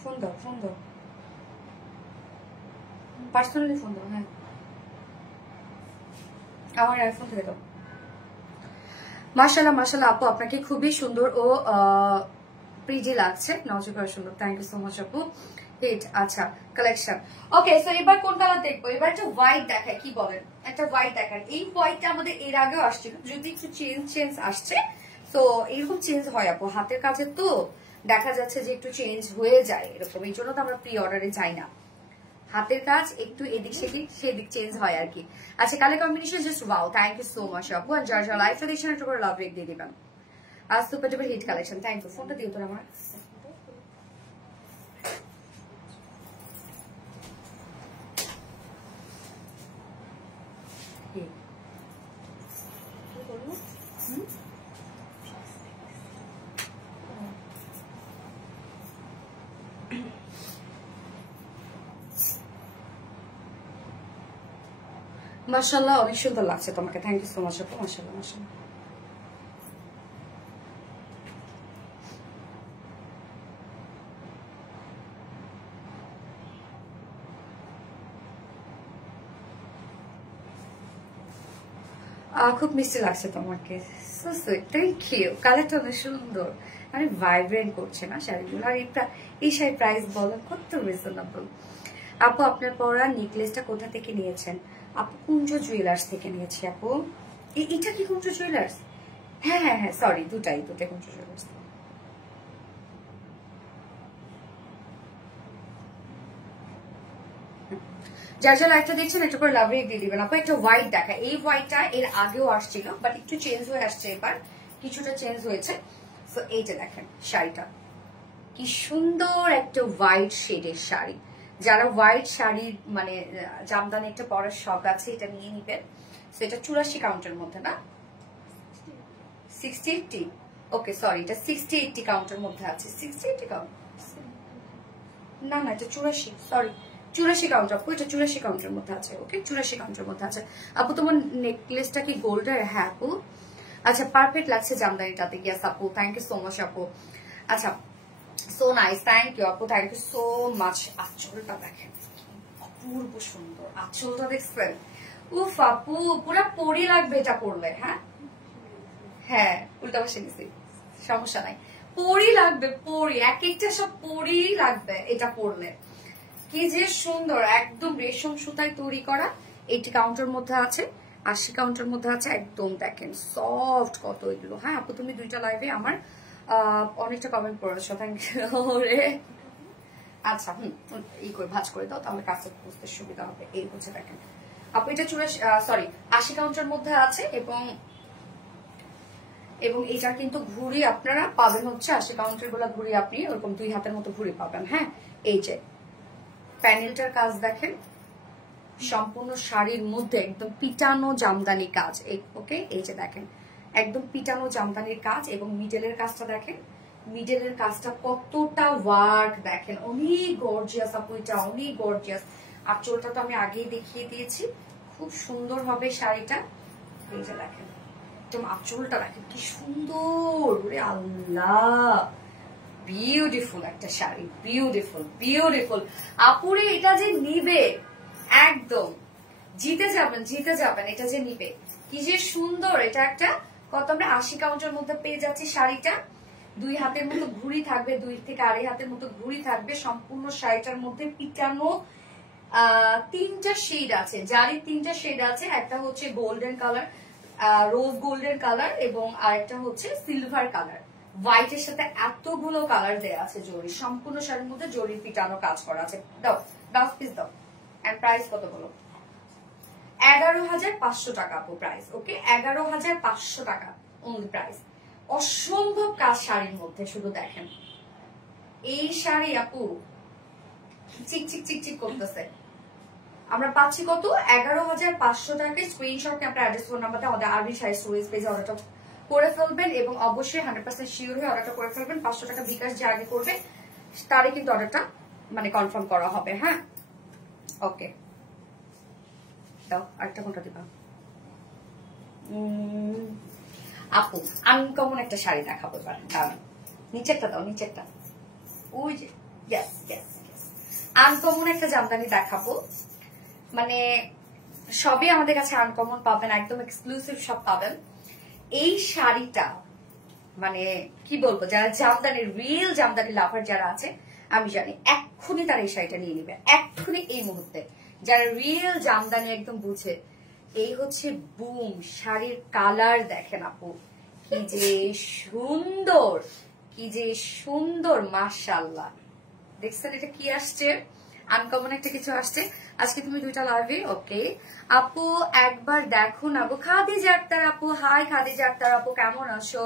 ফোন দাও, ফোন দাও, পার্সোনালি ফোন দাও। হ্যাঁ, আমার আইফোন থেকে দাও। মাশাআল্লাহ, মাশাআল্লাহ আপু, আপনাকে খুবই সুন্দর ও প্রিটি লাগছে। নজর সুন্দর, থ্যাংক ইউ সো মাচ আপু। হিট। আচ্ছা, কালেকশন। ওকে, সো এবার কোন কালার দেখবো? এবার একটা হোয়াইট দেখায়, কি বলেন? একটা হোয়াইট দেখান। এই হোয়াইটটা আমাদের এর আগেও আসছিল, যদি একটু চেঞ্জ আসছে। তো এরকম চেঞ্জ হয় আপু, হাতের কাছে তো দেখা যাচ্ছে যে একটু চেঞ্জ হয়ে যায় এরকম। এই জন্য তো আমরা প্রি অর্ডারে যাই না, হাতের কাজ একটু এদিক সেদিক চেঞ্জ হয় আর কি। আচ্ছা, colour combination just wow, thank you so much আপু। আর যারা যারা লাইভটা দেখছেন একটু করে লাভ রেক দিয়ে দিবেন। আজ super duper hit collection, thank you. ফোনটা দিও তোর আমার। মাশাআল্লাহ, অনেক সুন্দর লাগছে তোমাকে, থ্যাংক ইউ সো মাচ আপু। মাশাআল্লাহ, মাশাআল্লাহ। খুব মিষ্টি লাগছে তোমাকে, সো সুইট, থ্যাংক ইউ। কালারটা অনেক সুন্দর, মানে ভাইব্রেন্ট করছে না শাড়িগুলো। আর এই শাড়ির প্রাইস বলেন কত রিজনেবল। আপু আপনার পরা নেকলেসটা কোথা থেকে নিয়েছেন? আপু কুঞ্জ জুয়েলার্স থেকে নিয়েছি আপু। এটা কি কুঞ্জ জুয়েলার্স? হ্যাঁ হ্যাঁ হ্যাঁ, সরি, দুটাই কুঞ্জ জুয়েলার্স। যার যা লাইটটা দেখছেন একটা করে লাভ রেক দিয়ে দিবেন আপু। একটা হোয়াইট দেখা, এই হোয়াইটটা এর আগেও আসছিল বাট একটু চেঞ্জ হয়ে আসছে, এবার কিছুটা চেঞ্জ হয়েছে। সো এইটা দেখেন শাড়িটা কি সুন্দর, একটা হোয়াইট শেডের শাড়ি। যারা হোয়াইট শাড়ি মানে জামদানি একটা পরার শখ আছে এটা নিয়ে নিবেন। সো এটা 84 কাউন্টের মধ্যে না 60-80, ওকে সরি, এটা 60-80 কাউন্টের মধ্যে আছে। 60-80 কাউন্ট না না, এটা 84, সরি 84 কাউন্ট আপু, এটা 84 কাউন্টের মধ্যে আছে। ওকে 84 কাউন্টের মধ্যে আছে আপু। তোমার নেকলেসটা কি গোল্ডের? হ্যাঁ আপু। আচ্ছা পারফেক্ট লাগছে জামদানিটাতে। ইয়েস আপু, থ্যাংক ইউ সো মাচ আপু। আচ্ছা সো নাইস, থ্যাংক ইউ আপু, থ্যাংক ইউ সো মাচ। আঁচলটা দেখেন অপূর্ব সুন্দর, আঁচলটা দেখছেন? উফ আপু পুরা পরি লাগবে এটা পরলে। হ্যাঁ হ্যাঁ, উল্টা পাশে নিছি, সমস্যা নাই, পরি লাগবে, পরি এক একটা সব পরি লাগবে এটা পরলে। কি যে সুন্দর, একদম রেশম সুতায় তৈরি করা। 80 কাউন্টের মধ্যে আছে, 80 কাউন্টের মধ্যে আছে। একদম দেখেন সফট কত এগুলো। হ্যাঁ আপু তুমি দুইটা লাইভে আমার অনেকটা কমেন্ট করেছো, থ্যাংক ইউ রে। আচ্ছা এই করে ভাঁজ করে দাও, তাহলে কাছে বুঝতে সুবিধা হবে। এই হচ্ছে দেখেন আপু, এটা 80 কাউন্টের মধ্যে আছে এবং এটার কিন্তু ঘুড়ি আপনারা পাবেন হচ্ছে 80 কাউন্টের গুলা ঘুড়ি আপনি ওরকম 2 হাতের মতো ঘুড়ি পাবেন। হ্যাঁ এই যে প্যানেলটার কাজ দেখেন, সম্পূর্ণ শাড়ির মধ্যে একদম পিটানো জামদানি কাজ। ওকে এই যে দেখেন একদম পিটানো জামদানির কাজ, এবং মিডলের কাজটা দেখেন, মিডলের কাজটা কতটা ওয়ার্ক দেখেন, অনেক গর্জিয়াস আপু, এটা অনেক গর্জিয়াস। আঁচলটা তো আমি আগেই দেখিয়ে দিয়েছি, খুব সুন্দর হবে শাড়িটা। এই যে দেখেন একদম আঁচলটা দেখেন কি সুন্দর, আল্লাহ বিউটিফুল একটা শাড়ি, বিউটিফুল বিউটিফুল। আপুরে এটা যে নিবে একদম জিতে যাবেন, এটা যে নিবে কি যে সুন্দর। এটা একটা কত আমরা 80 কাউন্টের মধ্যে পেয়ে যাচ্ছি শাড়িটা। 2 হাতের মতো ঘুড়ি থাকবে, 2 থেকে 2.5 হাতের মতো ঘুড়ি থাকবে। সম্পূর্ণ শাড়িটার মধ্যে পিটানো 3টা শেড আছে, জারি 3টা শেড আছে। একটা হচ্ছে গোল্ডেন কালার, রোজ গোল্ডেন কালার, এবং আরেকটা হচ্ছে সিলভার কালার। হোয়াইটের সাথে এতগুলো কালার দেয়া আছে জরি, সম্পূর্ণ শাড়ির মধ্যে জরি পিটানো কাজ করা আছে। দাও দাও পিস দাও। এন্ড প্রাইস কত বলো? 11,500 টাকা আপু প্রাইস। ওকে 11,500 টাকা অনলি প্রাইস। অসম্ভব কাজ শাড়ির মধ্যে, শুধু দেখেন এই শাড়ি আপু চিক চিক চিক চিক করতেছে। আমরা পাচ্ছি কত? 11,500 টাকায়। স্ক্রিনশট আপনার অ্যাড্রেস ফোন নাম্বারটা আমাদের আরবি শাড়ি স্টোরেজ পেজে অর্ডারটা করে ফেলবেন, এবং অবশ্যই 100% শিওর হয়ে অর্ডারটা করে ফেলবেন। 500 টাকা বিকাশ যে আগে করবে তারই কিন্তু অর্ডারটা মানে কনফার্ম করা হবে। হ্যাঁ ওকে দাও, আরেকটা কোনটা দিবা আপু? আনকমন একটা শাড়ি দেখাবো এবার, দাঁড়ান নিচেরটা দাও, নিচেরটা ওই যে ইয়েস ইয়েস ইয়েস, আনকমন একটা জামদানি দেখাবো। মানে সবই আমাদের কাছে আনকমন পাবেন, একদম এক্সক্লুসিভ সব পাবেন। এই শাড়িটা মানে কি বলবো, যারা জামদানি রিয়েল জামদানি লাভার যারা আছে আমি জানি এক্ষুনি তারা এই শাড়িটা নিয়ে নিবে, এক্ষুনি এই মুহূর্তে। যারা রিয়েল জামদানি একদম বুঝে, এই হচ্ছে বুম শাড়ির কালার দেখেন আপু, কি যে সুন্দর, কি যে সুন্দর, মাশাআল্লাহ। দেখছেন এটা কি আসছে, আনকমন একটা কিছু আসছে। আজকে তুমি দুইটা লাইভে। ওকে আপু একবার দেখো না গো। খাদিজা আক্তার আপু, হাই খাদিজা আক্তার আপু, কেমন আছো?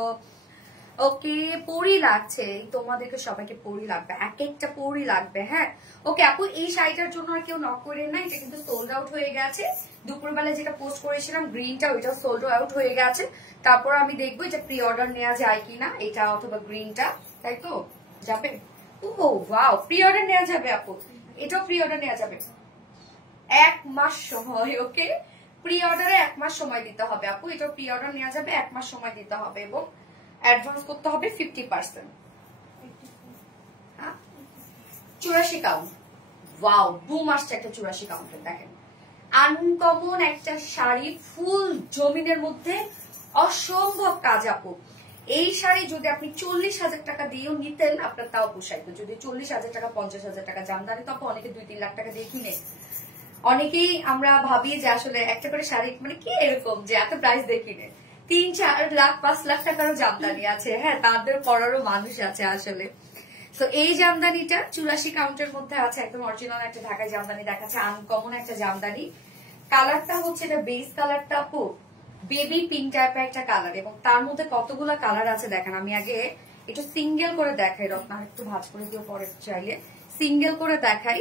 ওকে পরি লাগছে, তোমাদেরকে সবাইকে পরি লাগবে, এক একটা পরি লাগবে। হ্যাঁ ওকে আপু এই শাড়িটার জন্য আর কেউ নক করেন না, এটা কিন্তু সোল্ড আউট হয়ে গেছে। দুপুরবেলা যেটা পোস্ট করেছিলাম গ্রিনটা, ওইটা সোল্ড আউট হয়ে গেছে। তারপর আমি দেখবো এটা প্রি অর্ডার নেওয়া যায় কিনা, এটা অথবা গ্রিনটা, তাই তো যাবে। ও ওয়াও, প্রি অর্ডার নেওয়া যাবে আপু, এটাও প্রি অর্ডার নেওয়া যাবে। 1 মাস সময়, ওকে প্রি অর্ডারে 1 মাস সময় দিতে হবে আপু, এটা প্রি অর্ডার নেওয়া যাবে, 1 মাস সময় দিতে হবে, এবং অ্যাডভান্স করতে হবে 50%। 84 কাউন্ট, ওয়াও বুম আসছে একটা 84 কাউন্টের। দেখেন আনকমন একটা শাড়ি, ফুল জমিনের মধ্যে অসম্ভব কাজ আপু। এই শাড়ি যদি আপনি 40,000 টাকা দিয়েও নিতেন আপনার তাও পোষাইতো। যদি 40,000 টাকা 50,000 টাকা জামদানি তো আপু অনেকে 2-3 লাখ টাকা দিয়ে কিনে। অনেকেই আমরা ভাবি যে আসলে একটা করে শাড়ি মানে কি এরকম যে এত প্রাইস দিয়ে কিনে, 3-4 লাখ 5 লাখ টাকারও জামদানি আছে। হ্যাঁ, তাদের পরারও মানুষ আছে আসলে। তো এই জামদানিটা 84 কাউন্টের মধ্যে আছে, একদম অরিজিনাল একটা ঢাকায় জামদানি দেখাচ্ছে, আনকমন একটা জামদানি। কালারটা হচ্ছে এটা বেস কালারটা আপু বেবি পিঙ্ক টাইপের একটা কালার, এবং তার মধ্যে কতগুলা কালার আছে দেখেন। আমি আগে একটু সিঙ্গেল করে দেখাই, রত্না একটু ভাঁজ করে দিও পরে চাইলে, সিঙ্গেল করে দেখাই।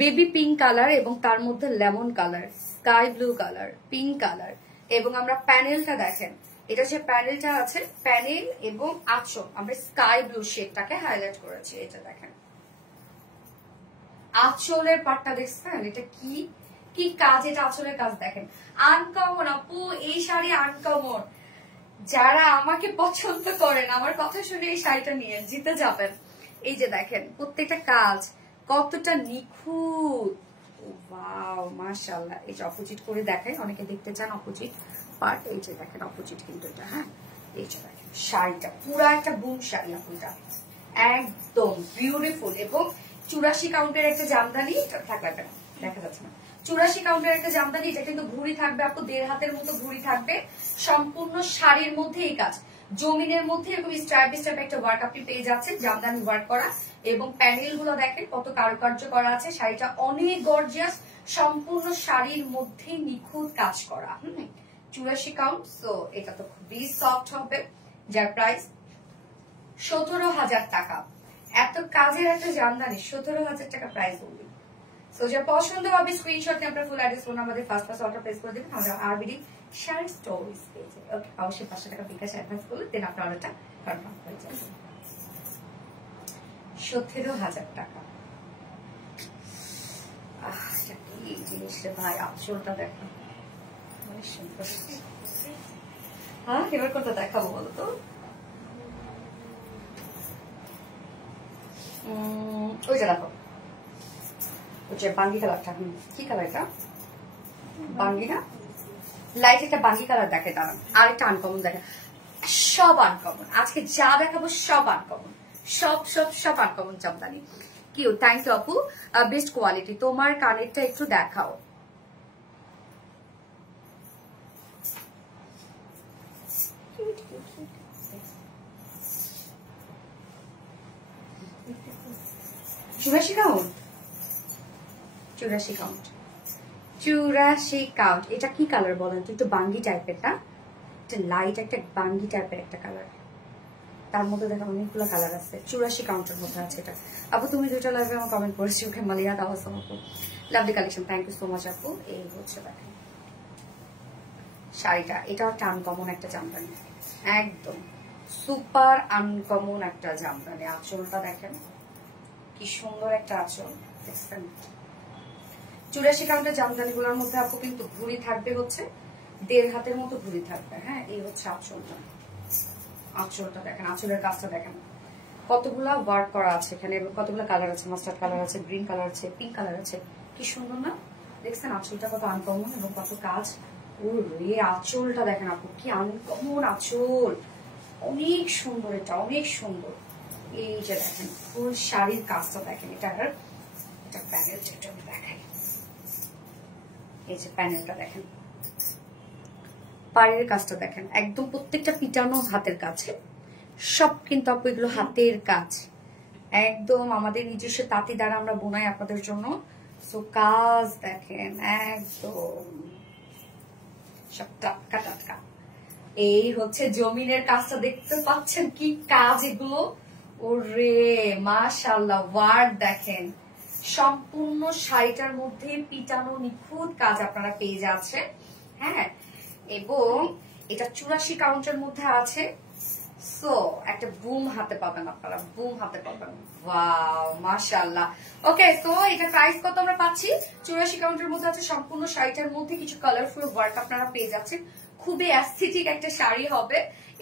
বেবি পিঙ্ক কালার এবং তার মধ্যে lemon colour, sky blue colour, pink colour, এবং আমরা প্যানেলটা দেখেন, এটা যে প্যানেলটা আছে প্যানেল এবং আঁচল আমরা স্কাই ব্লু শেডটাকে হাইলাইট করেছি। এটা দেখেন আঁচলের পাটটা দেখছেন, এটা কি কি কাজ, এটা আঁচলের কাজ দেখেন। আনকমন আপু, এই শাড়ি আনকমন। যারা আমাকে পছন্দ করেন আমার কথা শুনে এই শাড়িটা নিয়ে জিতে যাবেন। এই যে দেখেন প্রত্যেকটা কাজ কতটা নিখুঁত, ওয়াও মাশাআল্লাহ। এই যে অপোজিট করে দেখাই, অনেকে দেখতে চান অপোজিট পার্ট। এই যে দেখেন অপোজিট কিন্তু এটা, হ্যাঁ এই যে দেখেন শাড়িটা পুরা একটা বুম শাড়ি আপুটা, একদম বিউটিফুল। এবং 84 কাউন্টের একটা জামদানি, থাকবে না দেখা যাচ্ছে না, 84 কাউন্টের একটা জামদানি। এটা কিন্তু ঘুড়ি থাকবে আপু, 1.5 হাতের মতো ঘুড়ি থাকবে, সম্পূর্ণ শাড়ির মধ্যে এই কাজ, জমিনের মধ্যে এরকম স্ট্রাইপ স্ট্রাইপ একটা ওয়ার্ক আপনি পেয়ে যাচ্ছেন, জামদানি ওয়ার্ক করা। এবং প্যানেল গুলো দেখেন কত কারুকার্য করা আছে, শাড়িটা অনেক গর্জিয়াস, সম্পূর্ণ শাড়ির মধ্যে নিখুঁত কাজ করা। 84 কাউন্ট। সো এটা তো খুবই সফট হবে, যার প্রাইস 17,000 টাকা। এত কাজের একটা জামদানি 17,000 টাকা প্রাইস বলবি। সো যা পছন্দ হবে স্ক্রিনশট নিয়ে আপনার ফুল অ্যাড্রেস ফোন আমাদের ফার্স্ট অর্ডার প্লেস করে দেবেন আমাদের আরবিডি শাড়ি স্টোরিজ পেজে। ওকে, অবশ্যই 500 টাকা বিকাশ অ্যাডভান্স করলে দেন আপনার অর্ডারটা কনফার্ম হয়ে যাবে। 17,000 টাকা। এটা কি জিনিস রে ভাই, আঁচলটা দেখো অনেক সুন্দর। হ্যাঁ, এবার কোনটা দেখাবো বলো তো? ওইটা দেখো, ওই বাঙ্গি কালারটা। কি কালার এটা? বাঙ্গি না, লাইট একটা বাঙ্গি কালার দেখে, দাঁড়ান আর একটা আনকমন দেখে। সব আনকমন আজকে যা দেখাবো, সব আনকমন, সব সব সব আনকমন জামদানি। কিউ, থ্যাংক ইউ আপু, বেস্ট কোয়ালিটি। তোমার কানেরটা একটু দেখাও। চুরাশি কাউন্ট, 84 কাউন্ট, 84 কাউন্ট। এটা কি কালার বলেন তো? একটু বাঙ্গি টাইপের না, একটা লাইট একটা বাঙ্গি টাইপের একটা কালার, তার মধ্যে দেখো অনেকগুলো কালার আছে। 84 কাউন্টের মধ্যে আছে এটা। আপু তুমি দুইটা লাইভে আমার কমেন্ট করেছি, ওকে মালিয়া দাও আপু, lovely collection, thank you so much আপু। এই হচ্ছে দেখেন শাড়িটা, এটাও একটা আনকমন একটা জামদানি, একদম সুপার আনকমন একটা জামদানি। আঁচলটা দেখেন কি সুন্দর একটা আঁচল দেখছেন। 84 কাউন্টের জামদানি গুলোর মধ্যে আপু কিন্তু ঘুড়ি থাকবে হচ্ছে 1.5 হাতের মতো ঘুড়ি থাকবে। হ্যাঁ, এই হচ্ছে আঁচলটা। আঁচলটা দেখেন, আঁচলের কাজটা দেখেন কতগুলা ওয়ার্ক করা আছে এখানে, এবং কতগুলো কালার আছে, মাস্টার্ড কালার আছে, গ্রিন কালার আছে, পিঙ্ক কালার আছে, কি সুন্দর না দেখছেন? আঁচলটা কত আনকমন এবং কত কাজ। ও রে, আঁচলটা দেখেন আপু কি আনকমন আঁচল, অনেক সুন্দর, এটা অনেক সুন্দর। এই যে দেখেন ফুল শাড়ির কাজটা দেখেন, এটা প্যানেলটা একটু আমি দেখাই। এই যে প্যানেলটা দেখেন, পাড়ের কাজটা দেখেন, একদম প্রত্যেকটা পিটানো হাতের কাছে, সব কিন্তু আপু এগুলো হাতের কাজ, একদম আমাদের নিজস্ব তাঁতি দ্বারা আমরা বোনাই আপনাদের জন্য। সো কাজ দেখেন একদম সব টাটকা টাটকা। এই হচ্ছে জমিনের কাজটা, দেখতে পাচ্ছেন কি কাজ এগুলো, ওরে মাশাআল্লাহ। ওয়ার্ক দেখেন, সম্পূর্ণ শাড়িটার মধ্যে পিটানো নিখুঁত কাজ আপনারা পেয়ে যাচ্ছেন। হ্যাঁ, এবং এটা 84 কাউন্টের মধ্যে আছে। সো একটা বুম হাতে পাবেন আপনারা, বুম হাতে পাবেন। ওয়াও মাশাআল্লাহ। ওকে, তো এটা প্রাইস কত আমরা পাচ্ছি? 84 কাউন্টের মধ্যে আছে, সম্পূর্ণ শাড়িটার মধ্যে কিছু কালারফুল ওয়ার্ক আপনারা পেয়ে যাচ্ছেন, খুবই অ্যাস্থেটিক একটা শাড়ি হবে।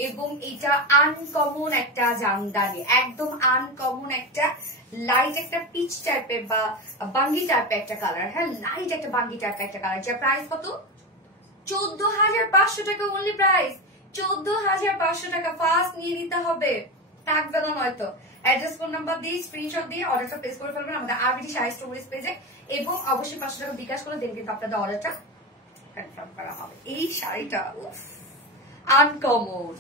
এবং এটা আনকমন একটা জামদানি, একদম আনকমন একটা লাইট একটা পিচ টাইপের বা বাঙ্গি টাইপের একটা কালার। হ্যাঁ, লাইট একটা বাঙ্গি টাইপের একটা কালার, যার প্রাইস কত? 14,500 টাকা অনলি প্রাইস, 14,500 টাকা। ফার্স্ট নিয়ে নিতে হবে, থাকবে না নয়তো। অ্যাড্রেস ফোন নাম্বার দিয়ে স্ক্রিনশট দিয়ে অর্ডারটা প্লেস করে ফেলবেন আমাদের আরবিডি শাড়ি স্টোরেজ পেজে, এবং অবশ্যই 500 টাকা বিকাশ করে দেন, কিন্তু আপনাদের অর্ডারটা কনফার্ম করা হবে। এই শাড়িটা আনকমন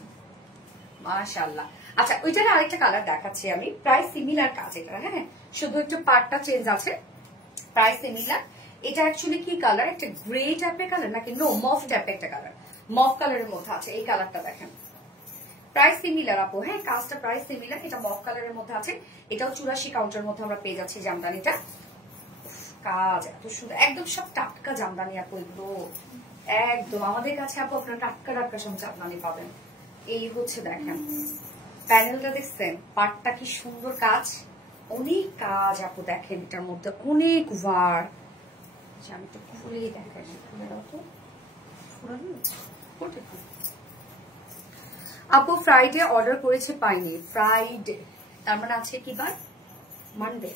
মাশাআল্লাহ। আচ্ছা, ওইটার আরেকটা কালার দেখাচ্ছি আমি, প্রায় সিমিলার কাজ এটা, হ্যাঁ শুধু একটু পার্টটা চেঞ্জ আছে, প্রায় সিমিলার। এটা অ্যাকচুয়ালি কি কালার, একটা গ্রে টাইপের কালার নাকি নো মফ টাইপের একটা কালার, মফ কালারের মধ্যে আছে। এই কালারটা দেখেন, প্রায় সিমিলার আপু, হ্যাঁ কাজটা প্রায় সিমিলার। এটা মফ কালারের মধ্যে আছে, এটাও 84 কাউন্টের মধ্যে আমরা পেয়ে যাচ্ছি জামদানিটা। কাজ এত সুন্দর, একদম সব টাটকা জামদানি আপু, এগুলো একদম আমাদের কাছে আপু আপনারা টাটকা টাটকা সব জামদানি পাবেন। এই হচ্ছে দেখেন প্যানেলটা, দেখছেন পাটটা কি সুন্দর কাজ, অনেক কাজ আপু দেখেন এটার মধ্যে, অনেক ওয়ার। আমি তো খুলেই দেখাই, আপু ফ্রাইডে অর্ডার করেছে পাইনি, ফ্রাইডে তার মানে আছে কি বার, মানডে।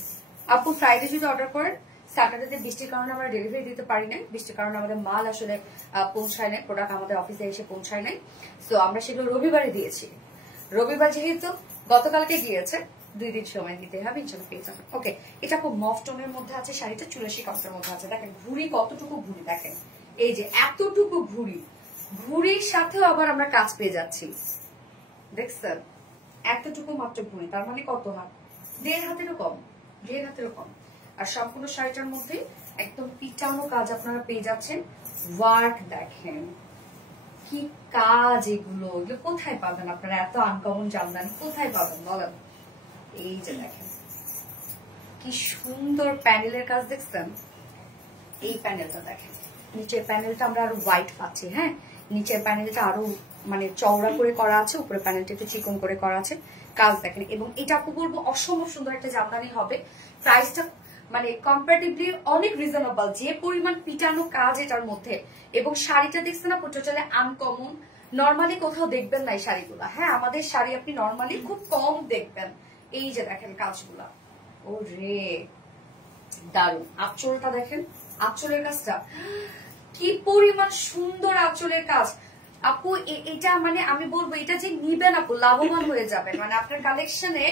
আপু ফ্রাইডে যদি অর্ডার করেন, স্যাটারডে বৃষ্টির কারণে আমরা ডেলিভারি দিতে পারি নাই, বৃষ্টির কারণে আমাদের মাল আসলে পৌঁছায় নাই, প্রোডাক্ট আমাদের অফিসে এসে পৌঁছায় নাই, তো আমরা সেগুলো রবিবারে দিয়েছি। রবিবার যেহেতু গতকালকে গিয়েছে, 2 দিন সময় দিতে হবে, ইনশাআল্লাহ পেয়ে যাবেন। ওকে, এটা খুব মফ টোনের মধ্যে আছে, শাড়িটা 84 কাউন্টের মধ্যে আছে। দেখেন ঘুড়ি কতটুকু ঘুড়ি, দেখেন এই যে এতটুকু ঘুড়ি, ঘুড়ির সাথেও আবার আমরা কাজ পেয়ে যাচ্ছি, দেখছেন এতটুকু মাত্র ঘুড়ি, তার মানে কত হাত, 1.5 হাতেরও কম, 1.5 হাতেরও কম। আর সম্পূর্ণ শাড়িটার মধ্যে একদম পিটানো কাজ আপনারা পেয়ে যাচ্ছেন। ওয়ার্ক দেখেন কি কাজ, এগুলো এগুলো কোথায় পাবেন আপনারা, এত আনকমন জামদানি কোথায় পাবেন বলেন। এই যে দেখেন কি সুন্দর প্যানেলের কাজ, দেখছেন এই প্যানেলটা দেখেন, নিচের প্যানেলটা আমরা আরো হোয়াইট পাচ্ছি, হ্যাঁ নিচের প্যানেলটা আরো মানে চওড়া করে করা আছে, উপরে প্যানেলটা একটু চিকন করে করা আছে, কাজ দেখেন। এবং এটা আপু বলবো অসম্ভব সুন্দর একটা জামদানি হবে, প্রাইসটা মানে কম্পারেটিভলি অনেক রিজনেবল, যে পরিমাণ পিটানো কাজ এটার মধ্যে। এবং শাড়িটা দেখছেন আপু টোটালি আনকমন, নর্মালি কোথাও দেখবেন না এই শাড়িগুলা, হ্যাঁ আমাদের শাড়ি আপনি নর্মালি খুব কম দেখবেন। এই যে দেখেন কাজগুলা, ও রে দারুন। আঁচলটা দেখেন, আঁচলের কাজটা কি পরিমাণ সুন্দর, আঁচলের কাজ আপু। এটা মানে আমি বলবো এটা যে নিবেন আপু লাভবান হয়ে যাবেন, মানে আপনার কালেকশনে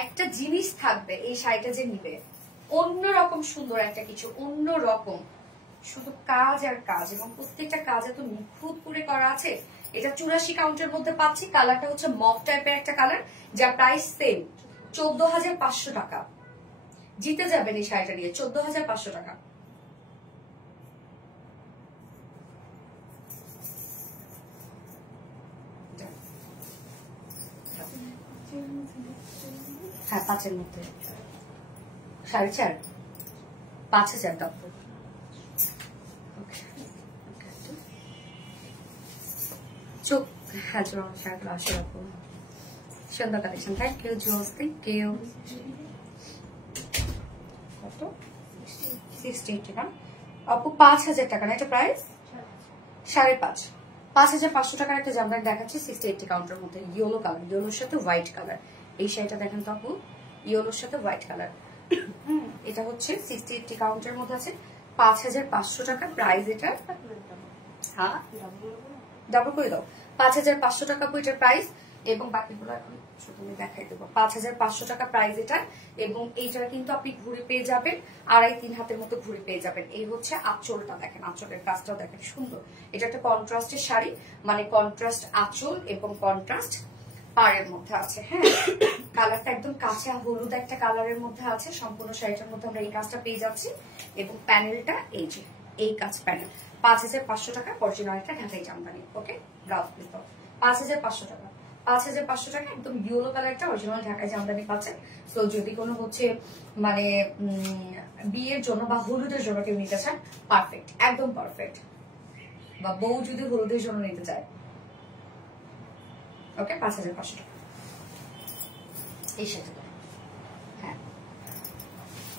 একটা জিনিস থাকবে, এই শাড়িটা যে নিবে অন্যরকম সুন্দর একটা কিছু, অন্যরকম শুধু কাজ আর কাজ, এবং প্রত্যেকটা কাজ এত নিখুঁত করে করা আছে। এটা 84 কাউন্টের মধ্যে পাচ্ছি, কালারটা হচ্ছে মফ টাইপের একটা কালার, যার প্রাইস সেম 14,500 টাকা। জিতে যাবেন এই শাড়িটা নিয়ে, 14,500 টাকা। হ্যাঁ 5-এর মধ্যে 4.5, 5,000 দাম। চোখ হ্যাঁ শাড়িগুলো আসে রাখুন, সুন্দর কালেকশন, থ্যাংক ইউ জোস, থ্যাংক ইউ। কত 60 টাকা আপু, 5,000 টাকা না এটা প্রাইস, 5.5, 5,500 টাকার একটা জামদানি দেখাচ্ছি 60-80 কাউন্টের মধ্যে, ইয়েলো কালার, ইয়েলোর সাথে হোয়াইট কালার। এই শাড়িটা দেখেন তো আপু, ইয়েলোর সাথে হোয়াইট কালার, এটা হচ্ছে 60-80 কাউন্টের মধ্যে আছে, 5,500 টাকা প্রাইস এটা। হ্যাঁ ডাবল করে দাও, 5,500 টাকা এটার প্রাইস, এবং বাকিগুলো এখন তুমি দেখাই দেবো। 5,500 টাকা প্রাইস এটা, এবং এইটার কিন্তু আপনি ঘুরে পেয়ে যাবেন 2.5-3 হাতের মতো ঘুরে পেয়ে যাবেন। এই হচ্ছে আঁচলটা দেখেন, আঁচলের কাজটাও দেখেন সুন্দর। এটা একটা কন্ট্রাস্টের শাড়ি, মানে কন্ট্রাস্ট আঁচল এবং কন্ট্রাস্ট পাড়ের মধ্যে আছে, হ্যাঁ কালারটা একদম কাঁচা হলুদ একটা কালারের মধ্যে আছে। সম্পূর্ণ শাড়িটার মধ্যে আমরা এই কাজটা পেয়ে যাচ্ছি, এবং প্যানেলটা এই যে এই কাজ প্যানেল। 5,500 টাকা অরিজিনালটা ঢাকাই জামদানি। ওকে ব্লাউজ পিস 5,500 টাকা, 5,500 টাকা একদম ইয়েলো কালারটা অরিজিনাল ঢাকাই জামদানি পাচ্ছেন। তো যদি কোনো হচ্ছে মানে বিয়ের জন্য বা হলুদের জন্য কেউ নিতে চান, পারফেক্ট, একদম পারফেক্ট। বা বউ যদি হলুদের জন্য নিতে চায়, ওকে 5,500 টাকা এই শাড়িটা। হ্যাঁ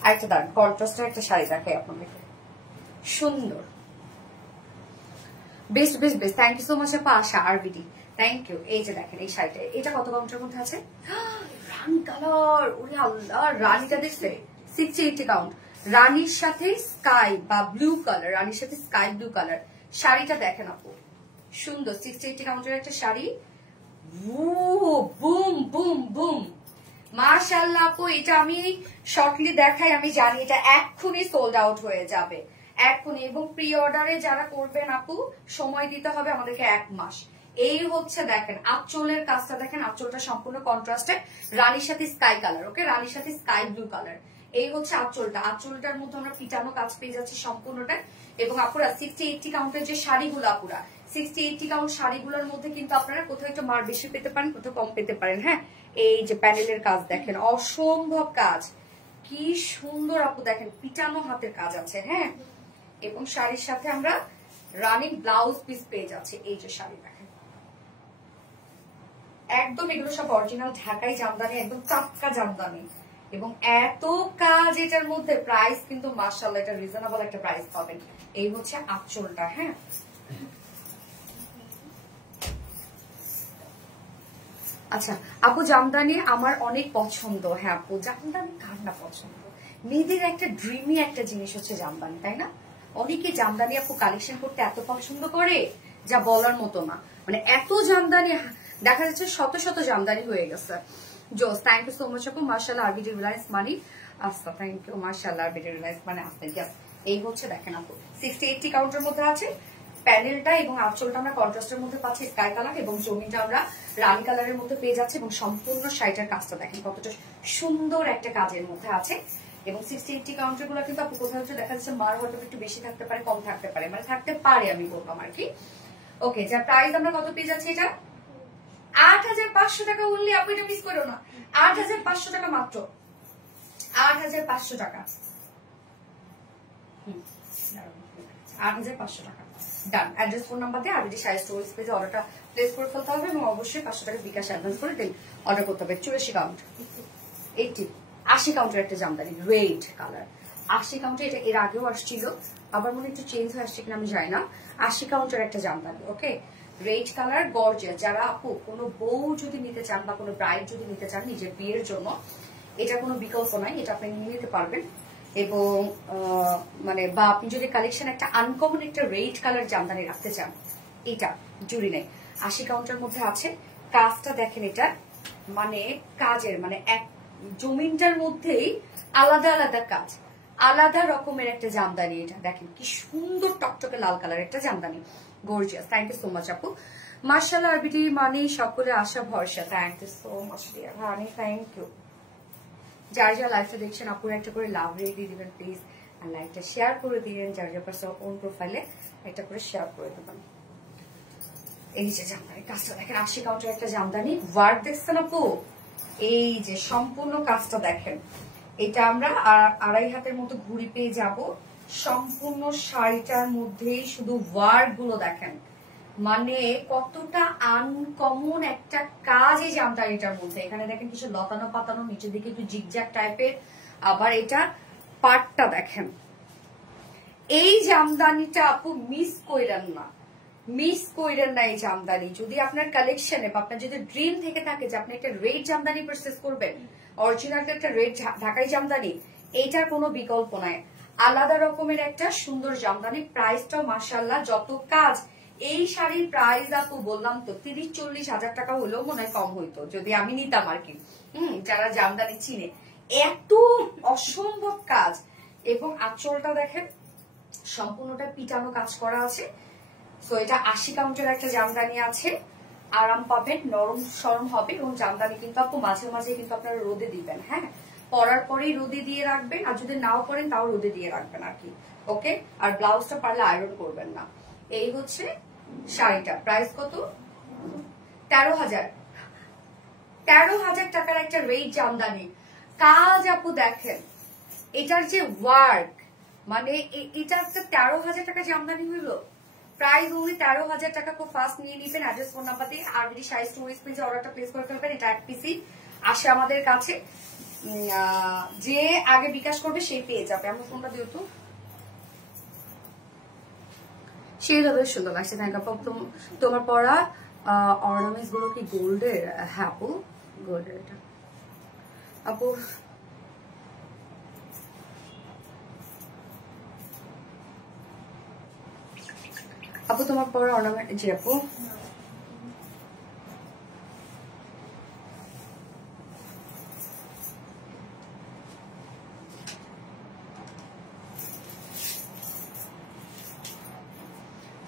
আরেকটা দাঁড়ান, কন্ট্রাস্টের একটা শাড়ি দেখাই আপনাদেরকে, সুন্দর, best best best. Thank you so much আপা আশা আরবিডি, থ্যাংক ইউ। এই যে দেখেন এই শাড়িটা, এটা কত কাউন্টের মধ্যে আছে, রানী কালার, ওরে আল্লাহ রানীটা দেখছে 60-80 কাউন্ট, রানীর সাথে স্কাই বা ব্লু কালার, রানীর সাথে স্কাই ব্লু কালার, শাড়িটা দেখেন আপু, সুন্দর 680 কাউন্টের একটা শাড়ি। বুম বুম বুম, মাশাআল্লাহ আপু। এটা আমি শর্টলি দেখাই, আমি জানি এটা এক্ষুনি সোল্ড আউট হয়ে যাবে এক্ষুনি। এবং প্রি অর্ডারে যারা করবেন আপু, সময় দিতে হবে আমাদেরকে 1 মাস। এই হচ্ছে দেখেন আঁচলের কাজটা দেখেন, আঁচলটা সম্পূর্ণ কন্ট্রাস্টে রানীর সাথে স্কাই কালার, ওকে, রানীর সাথে স্কাই ব্লু কালার। এই হচ্ছে আঁচলটা, আঁচলটার মধ্যে আমরা পিটানো কাজ পেয়ে যাচ্ছি সম্পূর্ণটা। এবং আপুরা 60-80 কাউন্টের যে শাড়িগুলো, আপুরা 60-80 কাউন্ট শাড়িগুলোর মধ্যে কিন্তু আপনারা কোথাও একটু মার বেশি পেতে পারেন, কোথাও কম পেতে পারেন। হ্যাঁ, এই যে প্যানেলের কাজ দেখেন, অসম্ভব কাজ, কি সুন্দর আপু দেখেন, পিটানো হাতের কাজ আছে। হ্যাঁ, এবং শাড়ির সাথে আমরা রানিং ব্লাউজ পিস পেয়ে যাচ্ছি। এই যে শাড়ি দেখেন, একদম এগুলো সব অরিজিনাল ঢাকাই জামদানি, একদম টাটকা জামদানি। এবং এত কাজ এটার মধ্যে, প্রাইস কিন্তু মাশাআল্লাহ এটা রিজনেবল একটা প্রাইস পাবেন। এই হচ্ছে আঁচলটা। হ্যাঁ, আচ্ছা আপু, জামদানি আমার অনেক পছন্দ। হ্যাঁ আপু, জামদানি কার না পছন্দ? মেয়েদের একটা ড্রিমি একটা জিনিস হচ্ছে জামদানি, তাই না? অনেকে জামদানি আপু কালেকশন করতে এত পছন্দ করে যা বলার মতো না। মানে এত জামদানি দেখা যাচ্ছে, শত শত জামদানি হয়ে গেছে। জোস, থ্যাংক ইউ সো মাচ আপু। মাশাআল্লাহ, আরবিডি রিলায়েন্স মানি আস্তা, থ্যাংক ইউ। মাশাআল্লাহ, আরবিডি রিলায়েন্স মানে আস্তা। এই হচ্ছে দেখেন আপু 60-80 কাউন্টের মধ্যে আছে। প্যানেলটা এবং আঁচলটা আমরা কন্ট্রাস্টের মধ্যে পাচ্ছি স্কাই কালার, এবং জমিটা আমরা রানি কালারের মধ্যে পেয়ে যাচ্ছি। এবং সম্পূর্ণ শাড়িটার কাজটা দেখেন কতটা সুন্দর একটা কাজের মধ্যে আছে। এবং 60-80 কাউন্টার গুলো কিন্তু আপু কোথাও দেখা যাচ্ছে মার হয়তো একটু বেশি থাকতে পারে, কম থাকতে পারে, মানে থাকতে পারে আমি বললাম আর কি। ওকে, যার প্রাইস আমরা কত পেয়ে যাচ্ছি, এটা 8500 টাকা। উনলি আপু এটা মিস করো না, 8500 টাকা মাত্র, 8500 টাকা। 8500 টাকা ডান। অ্যাড্রেস, ফোন নাম্বার দিয়ে আরবিডি শাড়ি স্টোরেজ পেজে অর্ডারটা প্লেস করে ফেলতে হবে। এবং অবশ্যই 500 টাকা বিকাশ অ্যাডভান্স করে দেন অর্ডার করতে হবে। 84 কাউন্ট, 80 কাউন্টের একটা জামদানি রেড কালার। 80 কাউন্টে এটা এর আগেও আসছিল, আবার মনে একটু চেঞ্জ হয়ে আসছে কিনা আমি জানি না। 80 কাউন্টের একটা জামদানি, ওকে, রেড কালার, গর্জিয়াস। যারা আপু কোনো বউ যদি নিতে চান বা কোনো ব্রাইড যদি নিতে চান নিজের বিয়ের জন্য, এটা কোনো বিকল্প নাই, এটা আপনি নিয়ে নিতে পারবেন। এবং মানে বা আপনি যদি কালেকশন একটা আনকমন একটা রেড কালার জামদানি রাখতে চান, এটা জুড়ি নেই। 80 কাউন্টের মধ্যে আছে। কাজটা দেখেন, এটা মানে কাজের মানে এক জমিনটার মধ্যেই আলাদা আলাদা কাজ, আলাদা রকমের একটা জামদানি। এটা দেখেন কি সুন্দর টকটকে লাল কালার একটা Jamdani, gorgeous. Thank you so much আপু। মাশাআল্লাহ, আরবিটি মানে সকলে আশা ভরসা। Thank you so much dear honey, thank you. যার যা লাইভটা দেখছেন আপুর একটা করে লাভ রেট দিয়ে দিবেন প্লিজ, আর লাইভটা শেয়ার করে দিবেন। যার যার পাশে ওন প্রোফাইলে একটা করে শেয়ার করে দেবেন। এই যে জামদানি কাজটা দেখেন, 80 কাউন্টের একটা জামদানি, ওয়ার্ক দেখছেন আপু? এই যে সম্পূর্ণ কাজটা দেখেন, এটা আমরা 2.5 হাতের মতো ঘুরি পেয়ে যাব। সম্পূর্ণ শাড়িটার মধ্যেই শুধু ওয়ার্ক গুলো দেখেন, মানে কতটা আনকমন একটা কাজ এই জামদানিটার মধ্যে। এখানে দেখেন কিছু লতানো পাতানো, নিচের দিকে একটু জিগজ্যাগ টাইপের। আবার এটা পাটটা দেখেন। এই জামদানিটা আপু মিস কইরেন না, মিস কইরেন না এই জামদানি। যদি আপনার কালেকশনে বা আপনার যদি ড্রিম থেকে থাকে যে আপনি একটা রেড জামদানি পারচেজ করবেন, অরিজিনাল একটা রেড ঢাকাই জামদানি, এইটার কোনো বিকল্প নাই। আলাদা রকমের একটা সুন্দর জামদানি, প্রাইসটাও মাশাআল্লাহ। যত কাজ, এই শাড়ির প্রাইস আপু বললাম তো 30-40 হাজার টাকা হলেও মনে হয় কম হইতো যদি আমি নিতাম আর কি। যারা জামদানি চিনে, এত অসম্ভব কাজ। এবং আঁচলটা দেখেন সম্পূর্ণটা পিটানো কাজ করা আছে। তো এটা 80 কাউন্টের একটা জামদানি আছে, আরাম পাবেন, নরম সরম হবে। এবং জামদানি কিন্তু আপু মাঝে মাঝে কিন্তু আপনারা রোদে দিবেন। হ্যাঁ, পরার পরেই রোদে দিয়ে রাখবেন, আর যদি নাও পরেন তাও রোদে দিয়ে রাখবেন আর কি, ওকে। আর ব্লাউজটা পারলে আয়রন করবেন না। এই হচ্ছে শাড়িটা, প্রাইস কত? 13,000 টাকার একটা রেড জামদানি। কাজ আপু দেখেন, এটার যে ওয়ার্ক, মানে এটা একটা 13,000 টাকা জামদানি হইলো। প্রাইস ওনলি 13,000 টাকা। খুব ফাস্ট নিয়ে নিবেন। অ্যাড্রেস, ফোন নাম্বার দিয়ে আরবিডি শাড়ি স্টোরেজ পেজে অর্ডারটা প্লেস করে ফেলবেন। এটা 1 পিসি আসে আমাদের কাছে, যে আগে বিকাশ করবে সেই পেয়ে যাবে। আমার ফোনটা দিও তো, সেই যাবে। সুন্দর লাগছে, থ্যাংক আপু। তোমার পরা অর্নামেন্টস গুলো কি গোল্ডের? হ্যাঁ আপু, গোল্ডের। এটা আপু আপু তোমার পরে অর্নামেন্ট, জি আপু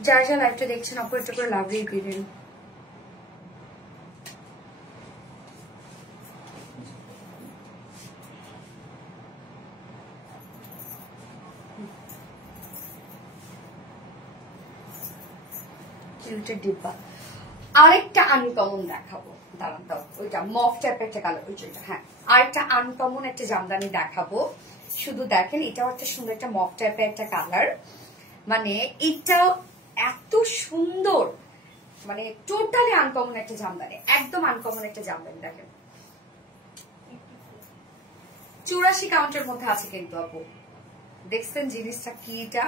যারা যারা লাইভটা দেখছেন আপু একটা করে লাভ রেট দিয়ে দিন। ডিব্বা আরেকটা আনকমন দেখাবো, দাঁড়ান দাও, ওইটা মফ টাইপের একটা কালার, ওইটা হ্যাঁ, আরেকটা আনকমন একটা জামদানি দেখাবো। শুধু দেখেন এটাও একটা সুন্দর একটা মফ টাইপের একটা কালার, মানে এটাও এত সুন্দর, মানে টোটালি আনকমন একটা জামদানি, একদম আনকমন একটা জামদানি। দেখেন 84 কাউন্টের মধ্যে আছে কিন্তু আপু, দেখছেন জিনিসটা কিটা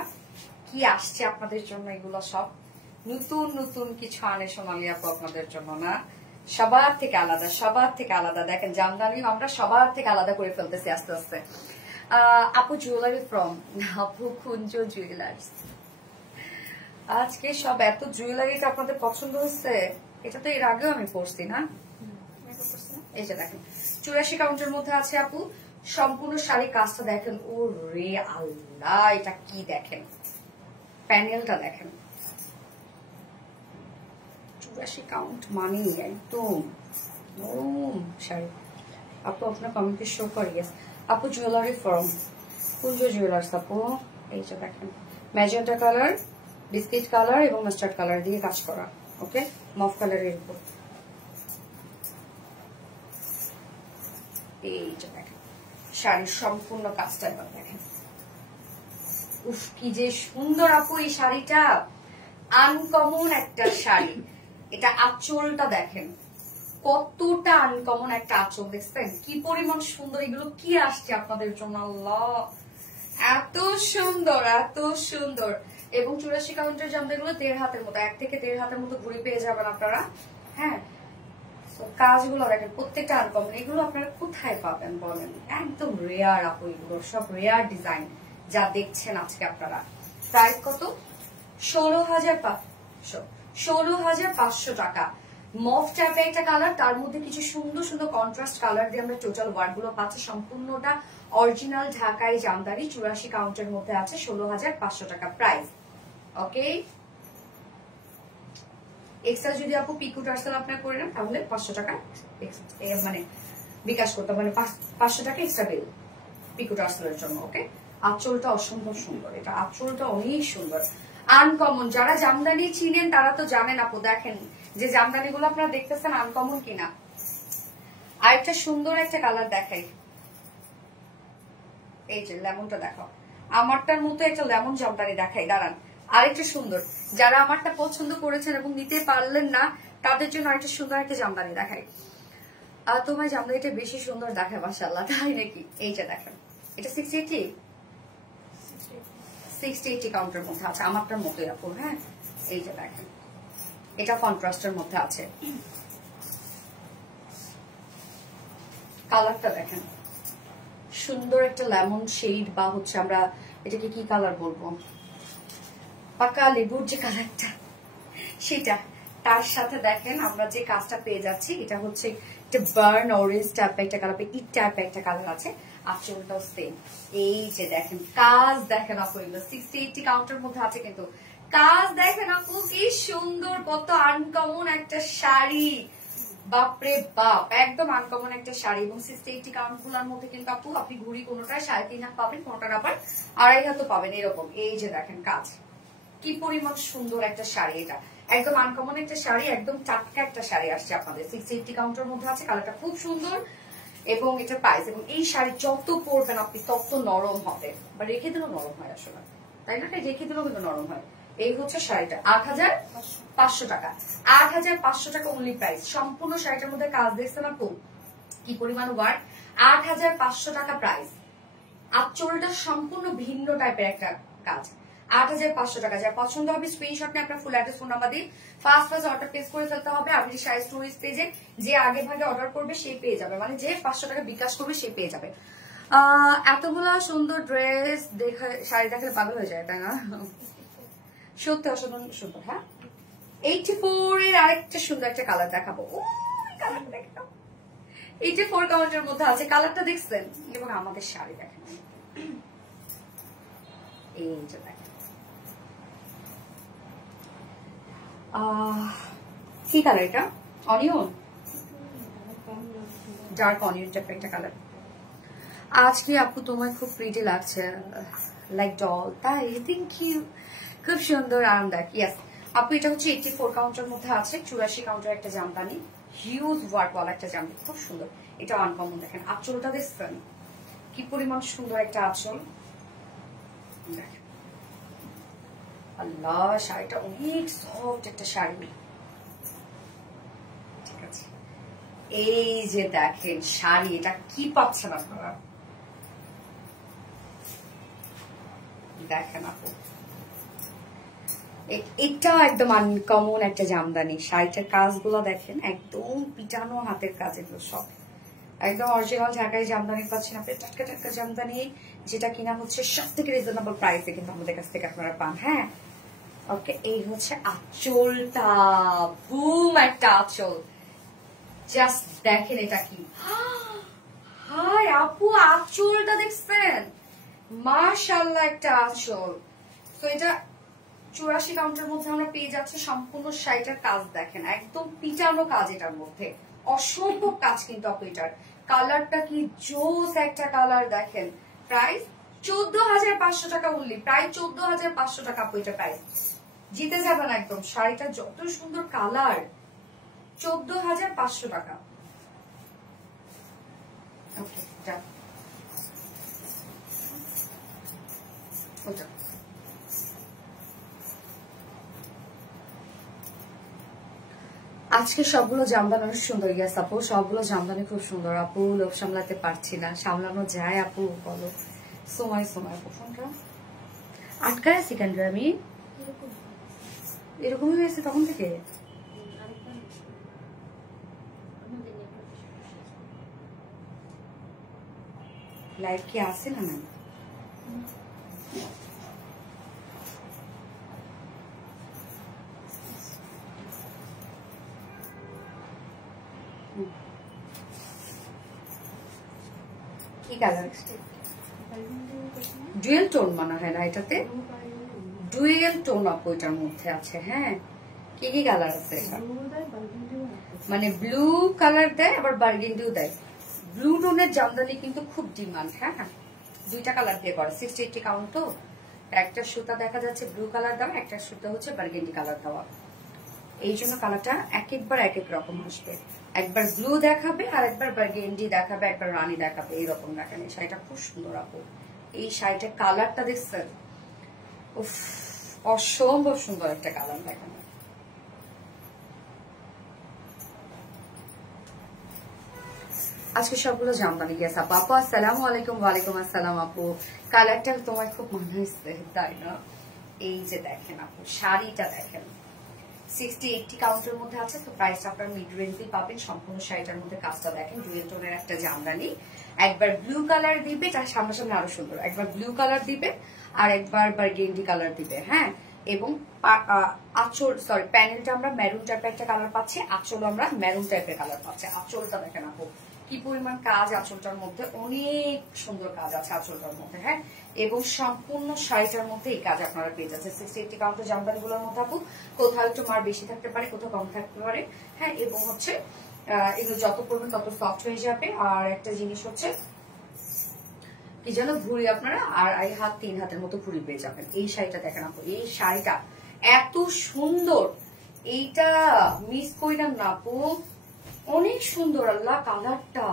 কি আসছে আপনাদের জন্য, এগুলো সব নতুন নতুন কিছু আনে সোনালী আপু আপনাদের জন্য, না সবার থেকে আলাদা, সবার থেকে আলাদা। দেখেন জামদানি আমরা সবার থেকে আলাদা করে ফেলতেছি আস্তে আস্তে। আপু জুয়েলারি ফ্রম আপু কুঞ্জ জুয়েলার্স। আজকে সব এত জুয়েলারিটা আপনাদের পছন্দ হচ্ছে, এটা তো এর আগেও আমি পড়ছি না। এই যে দেখেন 84 কাউন্টের মধ্যে আছে আপু, সম্পূর্ণ শাড়ি কাজটা দেখেন, ও রে আল্লাহ এটা কি দেখেন, প্যানেলটা দেখেন। 84 কাউন্ট মানে একদম নরম শাড়ি। আপু আপনার কমেন্টে শো করি। আপু জুয়েলারি ফর্ম কুঞ্জ জুয়েলার্স আপু, এই যে দেখেন ম্যাজেন্টা কালার, বিস্কিট কালার এবং মাস্টার্ড কালার দিয়ে কাজ করা, ওকে মফ কালারের উপর। এই যে দেখেন শাড়ির সম্পূর্ণ কাজটা এবার দেখেন, উফ কি যে সুন্দর আপু এই শাড়িটা, আনকমন একটা শাড়ি। এটা আঁচলটা দেখেন কতটা আনকমন একটা আঁচল, দেখছেন কি পরিমাণ সুন্দর, এগুলো কি আসছে আপনাদের জন্য, আল্লাহ এত সুন্দর এত সুন্দর। এবং 84 কাউন্টের জামদানিগুলো 1.5 হাতের মতো, 1 থেকে 1.5 হাতের মতো ঘুরে পেয়ে যাবেন আপনারা। হ্যাঁ কাজগুলো দেখেন প্রত্যেকটা আনকমন, এগুলো আপনারা কোথায় পাবেন বলেন, একদম রেয়ার আপু, এগুলো সব রেয়ার ডিজাইন যা দেখছেন আজকে আপনারা। প্রাইস কত? 16,500 টাকা। মফ টাইপের একটা কালার, তার মধ্যে কিছু সুন্দর সুন্দর কন্ট্রাস্ট কালার দিয়ে আমরা টোটাল ওয়ার্ক গুলো পাচ্ছি। সম্পূর্ণটা অরিজিনাল ঢাকাই জামদানি, 84 কাউন্টের মধ্যে আছে, 16,500 টাকা প্রাইস। ওকে এক্সট্রা যদি আপু পিকু টার্সেল আপনার করে নেন তাহলে 500 টাকা মানে বিকাশ করতে, মানে 500 টাকা এক্সট্রা বিল পিকু টার্সেলের জন্য। ওকে আঁচলটা অসম্ভব সুন্দর, এটা আঁচলটা অনেক সুন্দর আনকমন। যারা জামদানি চিনেন তারা তো জানেন আপু, দেখেন যে জামদানি গুলো আপনারা দেখতেছেন আনকমন কিনা। আরেকটা সুন্দর একটা কালার দেখাই, এই যে লেমনটা দেখাও, আমারটার মতো একটা লেমন জামদানি দেখাই, দাঁড়ান আরেকটা সুন্দর। যারা আমারটা পছন্দ করেছেন এবং নিতে পারলেন না তাদের জন্য আরেকটা সুন্দর একটা জামদানি দেখাই। আর তোমার জামদানিটা বেশি সুন্দর দেখায় মাশাআল্লাহ, তাই নাকি? এইটা দেখেন, এটা 60-80 কাউন্টের মধ্যে আছে, আমারটার মতোই আপু। হ্যাঁ এই যে দেখেন এটা কন্ট্রাস্টের মধ্যে আছে, কালারটা দেখেন সুন্দর একটা লেমন শেড, বা হচ্ছে আমরা এটাকে কি কালার বলবো, পাকা লেবুর যে কালারটা সেটা, তার সাথে দেখেন আমরা যে কাজটা পেয়ে যাচ্ছি এটা হচ্ছে একটা বার্ন অরেঞ্জ টাইপের একটা কালার, ইট টাইপের একটা কালার আছে, আঁচলটাও সেম। এই যে দেখেন কাজ দেখেন আপু, এগুলো 60-80 কাউন্টের মধ্যে আছে, কিন্তু কাজ দেখেন আপু কি সুন্দর, কত আনকমন একটা শাড়ি, বাপরে বাপ একদম আনকমন একটা শাড়ি। এবং 60-80 কাউন্ট গুলোর মধ্যে কিন্তু আপু আপনি ঘুরি কোনোটায় 3.5 হাত পাবেন, কোনোটার আবার 2.5 হাতও পাবেন এরকম। এই যে দেখেন কাজ কি পরিমাণ সুন্দর একটা শাড়ি, এটা একদম আনকমন একটা শাড়ি, একদম টাটকা একটা শাড়ি আসছে আপনাদের, 60-80 কাউন্টের মধ্যে আছে, কালারটা খুব সুন্দর এবং এটা প্রাইস। এবং এই শাড়ি যত পরবেন আপনি তত নরম হবে, বা রেখে দিলেও নরম হয় আসলে, তাই না? রেখে দিলেও কিন্তু নরম হয়। এই হচ্ছে শাড়িটা 8,500 টাকা, 8,500 টাকা অনলি প্রাইস। সম্পূর্ণ শাড়িটার মধ্যে কাজ দেখছেন আপু কি পরিমাণ ওয়ার্ক, 8,500 টাকা প্রাইস। আঁচলটা সম্পূর্ণ ভিন্ন টাইপের একটা কাজ, 8,500 টাকা। যার পছন্দ হবে স্ক্রিনশট নিয়ে আপনার ফুল অ্যাড্রেস ফোন নাম্বার দিয়ে ফার্স্ট অর্ডার প্লেস করে ফেলতে হবে। আপনি শাড়ি স্টোরেজ পেজে যে আগে ভাগে অর্ডার করবে সেই পেয়ে যাবে, মানে যে 500 টাকা বিকাশ করবে সে পেয়ে যাবে। এতগুলা সুন্দর ড্রেস দেখে শাড়ি দেখলে পাগল হয়ে যায়, তাই না? সত্যি অসাধারণ সুন্দর। হ্যাঁ 84 এর আরেকটা সুন্দর একটা কালার দেখাবো। ও কালারটা দেখাবো, 84 কাউন্টের মধ্যে আছে। কালারটা দেখছেন? এবং আমাদের শাড়ি দেখেন, এই যে দেখেন কি কালার এটা? অনিয়ন, ডার্ক অনিয়ন টাইপের একটা কালার। আজকে আপু তোমায় খুব প্রিটি লাগছে, লাইক ডল। তাই থ্যাংক ইউ, খুব সুন্দর আরামদায়ক। ইয়েস আপু, এটা হচ্ছে 84 কাউন্টের মধ্যে আছে, 84 কাউন্টের একটা জামদানি, হিউজ ওয়ার্ক ওয়ালা একটা জামদানি, খুব সুন্দর। এটা আনকমন। দেখেন আঁচলটা দেখছেন কি পরিমাণ সুন্দর একটা আঁচল। দেখেন আল্লাহ, শাড়িটা অনেক সফট একটা শাড়ি। ঠিক আছে, এই যে দেখেন শাড়ি, এটা কি পাচ্ছেন আপনারা? দেখেন আপু, এটা একদম আনকমন একটা জামদানি। শাড়িটার কাজগুলো দেখেন, একদম পিটানো হাতের কাজ, এগুলো সব একদম অরিজিনাল ঢাকায় জামদানি পাচ্ছেন আপনি, টাটকা টাটকা জামদানি, যেটা কিনা হচ্ছে সব থেকে রিজনেবল প্রাইসে কিন্তু আমাদের কাছ থেকে আপনারা পান। হ্যাঁ ওকে, এই হচ্ছে আঁচলটা, বুম একটা আঁচল। জাস্ট দেখেন এটা কি, হাই আপু আঁচলটা দেখছেন? মাশাআল্লাহ একটা আঁচল। তো এটা 84 কাউন্টের মধ্যে আমরা পেয়ে যাচ্ছি। সম্পূর্ণ শাড়িটার কাজ দেখেন, একদম পিটানো কাজ এটার মধ্যে, অসম্ভব কাজ কিন্তু আপু। এটার কালারটা কি জোস একটা কালার। দেখেন প্রাইস 14,500 টাকা অনলি, প্রায় 14,500 টাকা আপু এটা প্রাইস। জিতে যাবেন একদম, শাড়িটা যত সুন্দর কালার, 14,500 টাকা। ওকে যাও ওটা। আজকে সবগুলো জামদানি অনেক সুন্দর। ইয়াস আপু, সবগুলো জামদানি খুব সুন্দর আপু, লোভ সামলাতে পারছি না। সামলানো যায় আপু বলো? সময় সময় আপু, ফোনটা আটকায় আছি কেন আমি? এরকমই হয়েছে তখন থেকে। লাইভ কি আছে না ম্যাম? কি কালার? ডুয়েল টোন মনে হয় না এটাতে, ডুয়েল টোন আপু এটার মধ্যে আছে। হ্যাঁ কি কি কালার আছে? মানে ব্লু কালার দেয়, আবার বার্গেন্ডিও দেয়। ব্লু টোনের জামদানি কিন্তু খুব ডিমান্ড। হ্যাঁ দুইটা কালার দিয়ে করে, 60-80 কাউন্ট। তো একটা সুতা দেখা যাচ্ছে ব্লু কালার দেওয়া, একটা সুতা হচ্ছে বার্গেন্ডি কালার দেওয়া। এই জন্য কালারটা এক একবার এক এক রকম আসবে। একবার ব্লু দেখাবে, আর একবার বার্গেন্ডি দেখাবে, একবার রানী দেখাবে, এইরকম দেখেন। এই শাড়িটা খুব সুন্দর আপু। এই শাড়িটার কালারটা দেখছেন? উফ, অসম্ভব সুন্দর একটা কালার দেখেন। আজকে সবগুলো জামদানি গেছে আপু। আপু আসসালামু আলাইকুম। ওয়ালাইকুম আসসালাম আপু, কালারটা তোমার খুব মানাইছে তাই না? এই যে দেখেন আপু, শাড়িটা দেখেন, 60-80 কাউন্টের মধ্যে আছে। তো প্রাইসটা আপনার মিড রেঞ্জেই পাবেন। সম্পূর্ণ শাড়িটার মধ্যে কাজটা দেখেন, ডুয়েল টোনের একটা জামদানি। একবার ব্লু কালার দিবে, তার সামনাসামনি আরো সুন্দর। একবার ব্লু কালার দিবে, আর একবার বার্গেন্ডি কালার দিবে। হ্যাঁ, এবং আঁচল, সরি প্যানেলটা আমরা মেরুন টাইপের একটা কালার পাচ্ছি, আঁচল আমরা মেরুন টাইপের কালার পাচ্ছি। আঁচলটা দেখেন আপু কি পরিমাণ কাজ আঁচলটার মধ্যে, অনেক সুন্দর কাজ আছে আঁচলটার মধ্যে। হ্যাঁ, এবং সম্পূর্ণ শাড়িটার মধ্যে এই কাজ আপনারা পেয়ে যাচ্ছেন। 60-80 কাউন্টের জামদানিগুলোর মধ্যে আপু কোথাও একটু মার বেশি থাকতে পারে, কোথাও কম থাকতে পারে। হ্যাঁ, এবং হচ্ছে এগুলো যত পড়বেন তত সফট হয়ে যাবে। আর একটা জিনিস হচ্ছে কি যেন, ভুঁড়ি আপনারা আড়াই হাত 3 হাতের মতো ভুঁড়ি পেয়ে যাবেন। এই শাড়িটা দেখেন আপু, এই শাড়িটা এত সুন্দর, এইটা মিস কইলাম না আপু, অনেক সুন্দর। আল্লাহ কালারটা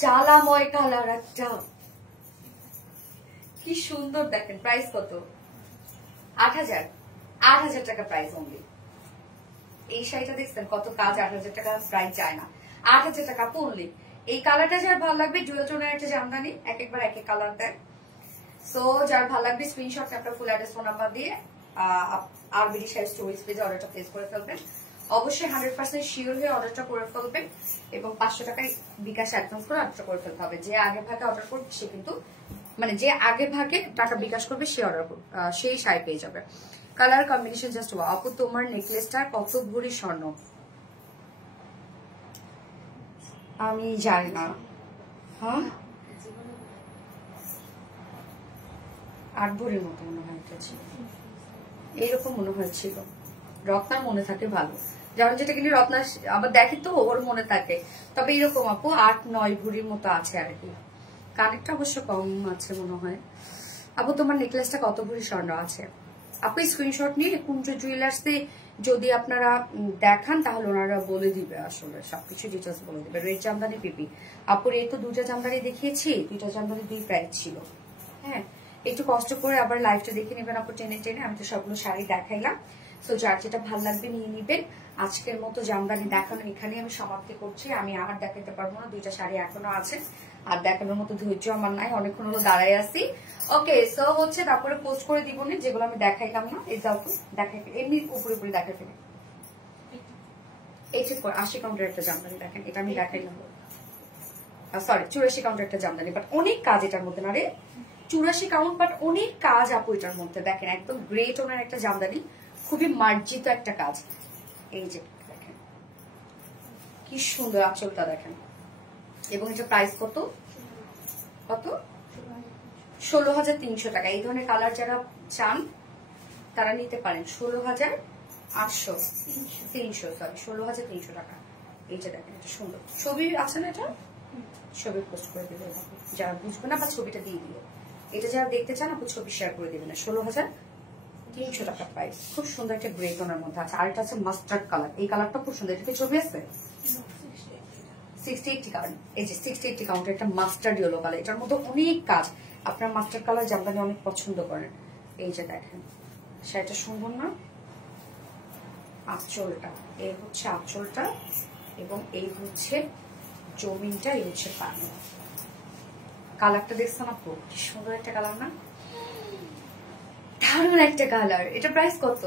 জ্বালাময় কালার একটা, কি সুন্দর দেখেন। প্রাইস কত? 8,000 টাকা প্রাইস অনলি। এই শাড়িটা দেখছেন কত কাজ, 8,000 টাকা প্রাইস যায় না, 8,000 টাকা অনলি। এই কালারটা যার ভালো লাগবে, ডুয়েল টোনের একটা জামদানি, এক একবার এক এক কালার দেয়। সো যার ভালো লাগবে স্ক্রিনশট আপনার ফুল অ্যাড্রেস ফোন নাম্বার দিয়ে আরবিডি শাড়ি স্টোরিজ পেজে অর্ডারটা প্লেস করে ফেলবেন। অবশ্যই 100% শিওর হয়ে অর্ডারটা করে ফেলবেন, এবং 500 টাকায় বিকাশ অ্যাডভান্স করে অর্ডারটা করে ফেলতে হবে। যে আগে ভাগে অর্ডার করবে সে কিন্তু, মানে যে আগে ভাগে টাকা বিকাশ করবে সে অর্ডার করবে, সেই শাড়ি পেয়ে যাবে। Colour combination just wow. আপু তোমার নেকলেসটার কত ভরি স্বর্ণ? আমি জানি না। হ্যাঁ 8 ভরির মতো মনে হয় এটা ছিল, এইরকম মনে হয়েছিল। রত্নার মনে থাকে ভালো, যেমন যেটা কিনে রত্না আবার দেখি তো ওর মনে থাকে, তবে এরকম আপু 8-9 ভরির মতো আছে আর কি। কানেরটা অবশ্য কম আছে মনে হয়। আপু তোমার নেকলেসটা কত ভরি স্বর্ণ আছে? আপু স্ক্রিনশট নিয়ে কুঞ্জ জুয়েলার্সে যদি আপনারা দেখান তাহলে ওনারা বলে দিবে, আসলে সবকিছু ডিটেলস বলে দিবে। রেড জামদানি পিপি আপুর এই তো 2টা জামদানি দেখিয়েছি, 2টা জামদানি 2 প্রাইস ছিল। হ্যাঁ একটু কষ্ট করে আবার লাইভটা দেখে নেবেন আপু টেনে টেনে। আমি তো সবগুলো শাড়ি দেখাইলাম, সো যার যেটা ভালো লাগবে নিয়ে নিবেন। আজকের মতো জামদানি দেখানো এখানে আমি সমাপ্তি করছি। আমি আর দেখাতে পারবো না, 2টা শাড়ি এখনো আছে, আর দেখানোর মতো ধৈর্য আমার নাই, অনেকক্ষণ হলো দাঁড়াই আছি। ওকে সো হচ্ছে তারপরে পোস্ট করে দিব না যেগুলো আমি দেখাইলাম না। এই যাও দেখাই এমনি উপরে উপরে দেখাই ফেলি। এই ঠিক 80 কাউন্টার একটা জামদানি দেখেন, এটা আমি দেখাইলাম, সরি 84 কাউন্টার একটা জামদানি, বাট অনেক কাজ এটার মধ্যে না রে, 84 কাউন্ট বাট অনেক কাজ আপু এটার মধ্যে। দেখেন একদম গ্রেট ওনার একটা জামদানি, খুবই মার্জিত একটা কাজ। এই যে দেখেন কি সুন্দর আঁচলটা দেখেন, এবং এটা প্রাইস কত কত 16,300 টাকা। এই ধরনের কালার যারা চান তারা নিতে পারেন 16,300 সরি 16,300 টাকা। এই যে দেখেন এটা সুন্দর, ছবি আছে না, এটা ছবি পোস্ট করে দিলে যারা বুঝবে না বা ছবিটা দিয়ে দিলে, এটা যারা দেখতে চান আপনি ছবি শেয়ার করে দিবেন। 16,300 টাকা প্রাইস, খুব সুন্দর একটা গ্রে টোনের মধ্যে আছে। আর এটা আছে মাস্টার্ড কালার, এই কালারটা খুব সুন্দর। এটাতে ছবি আছে 60-80 কালার, এই যে 60-80 কাউন্টার একটা মাস্টার্ড ইয়েলো কালার, এটার মধ্যে অনেক কাজ। আপনার মাস্টার্ড কালার জামদানি অনেক পছন্দ করেন। এই যে দেখেন সেটা সুন্দর না, আঁচলটা, এই হচ্ছে আঁচলটা, এবং এই হচ্ছে জমিনটা, এই হচ্ছে পানি। কালারটা দেখছেন আপু কি সুন্দর একটা কালার না, দারুণ একটা কালার। এটা প্রাইস কত?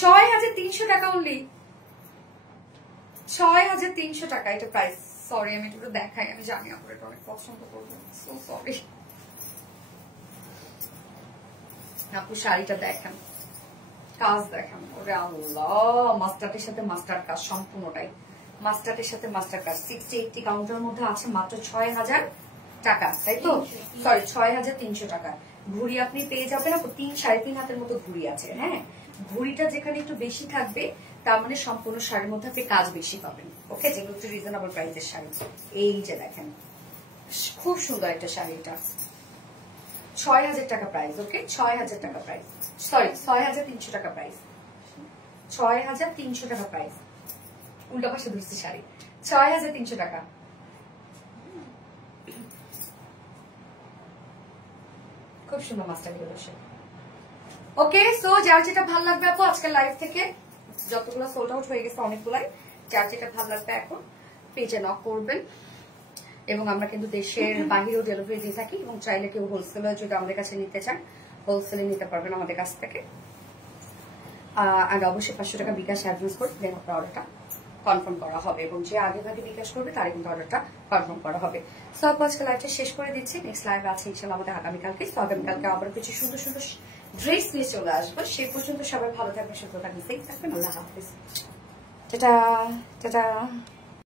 6,300 টাকা অনলি, 6,300 টাকা এটা প্রাইস। সরি আমি একটু দেখাই, আমি জানি আপনারা এটা অনেক পছন্দ করবেন, সো সরি। আপু শাড়িটা দেখেন, কাজ দেখেন, ওরে আল্লাহ, মাস্টার্ডের সাথে মাস্টার্ড কাজ, সম্পূর্ণটাই মাস্টার্ডের সাথে মাস্টার্ড কাজ। 60-80 কাউন্টারের মধ্যে আছে মাত্র 6,000 টাকা, তাই তো? সরি 6,300 টাকা। ঘুড়ি আপনি পেয়ে যাবেন, 3-3.5 হাতের মতো ঘুড়ি আছে। হ্যাঁ ঘুড়িটা যেখানে একটু বেশি থাকবে তার মানে সম্পূর্ণ শাড়ির মধ্যে আপনি কাজ বেশি পাবেন। ওকে যেগুলো একটু রিজনেবল প্রাইসের শাড়ি। এই যে দেখেন খুব সুন্দর একটা শাড়ি, এটা 6,000 টাকা প্রাইস। ওকে 6,000 টাকা প্রাইস, সরি 6,300 টাকা প্রাইস, 6,300 টাকা প্রাইস। উল্টা পাশে ধরছি শাড়ি, 6,300 টাকা। খুব সুন্দর মাস্টার গুলো। ওকে সো যার যেটা ভালো লাগবে আপু আজকের লাইভ থেকে যতগুলো সোল্ড আউট হয়ে গেছে অনেকগুলাই, যার যেটা ভালো লাগবে এখন পেজে নক করবেন। এবং আমরা কিন্তু দেশের বাহিরেও ডেলিভারি দিয়ে থাকি, এবং চাইলে কেউ হোলসেলে যদি আমাদের কাছে নিতে চান হোলসেলে নিতে পারবেন আমাদের কাছ থেকে। আর অবশ্যই 500 টাকা বিকাশ অ্যাডভান্স করে দেন আপনার অর্ডারটা কনফার্ম করা হবে, এবং যে আগে ভাগে বিকাশ করবে তারই কিন্তু অর্ডারটা কনফার্ম করা হবে। সো আজকে লাইভটা শেষ করে দিচ্ছি, নেক্সট লাইভ আছে ইনশাআল্লাহ আমাদের আগামীকালকে। সো আগামীকালকে আবার কিছু সুন্দর সুন্দর ড্রেস নিয়ে চলে আসবো। সেই পর্যন্ত সবাই ভালো থাকবেন, সুস্থ থাকবেন, সেফ থাকবেন। আল্লাহ হাফিজ, টাটা টাটা।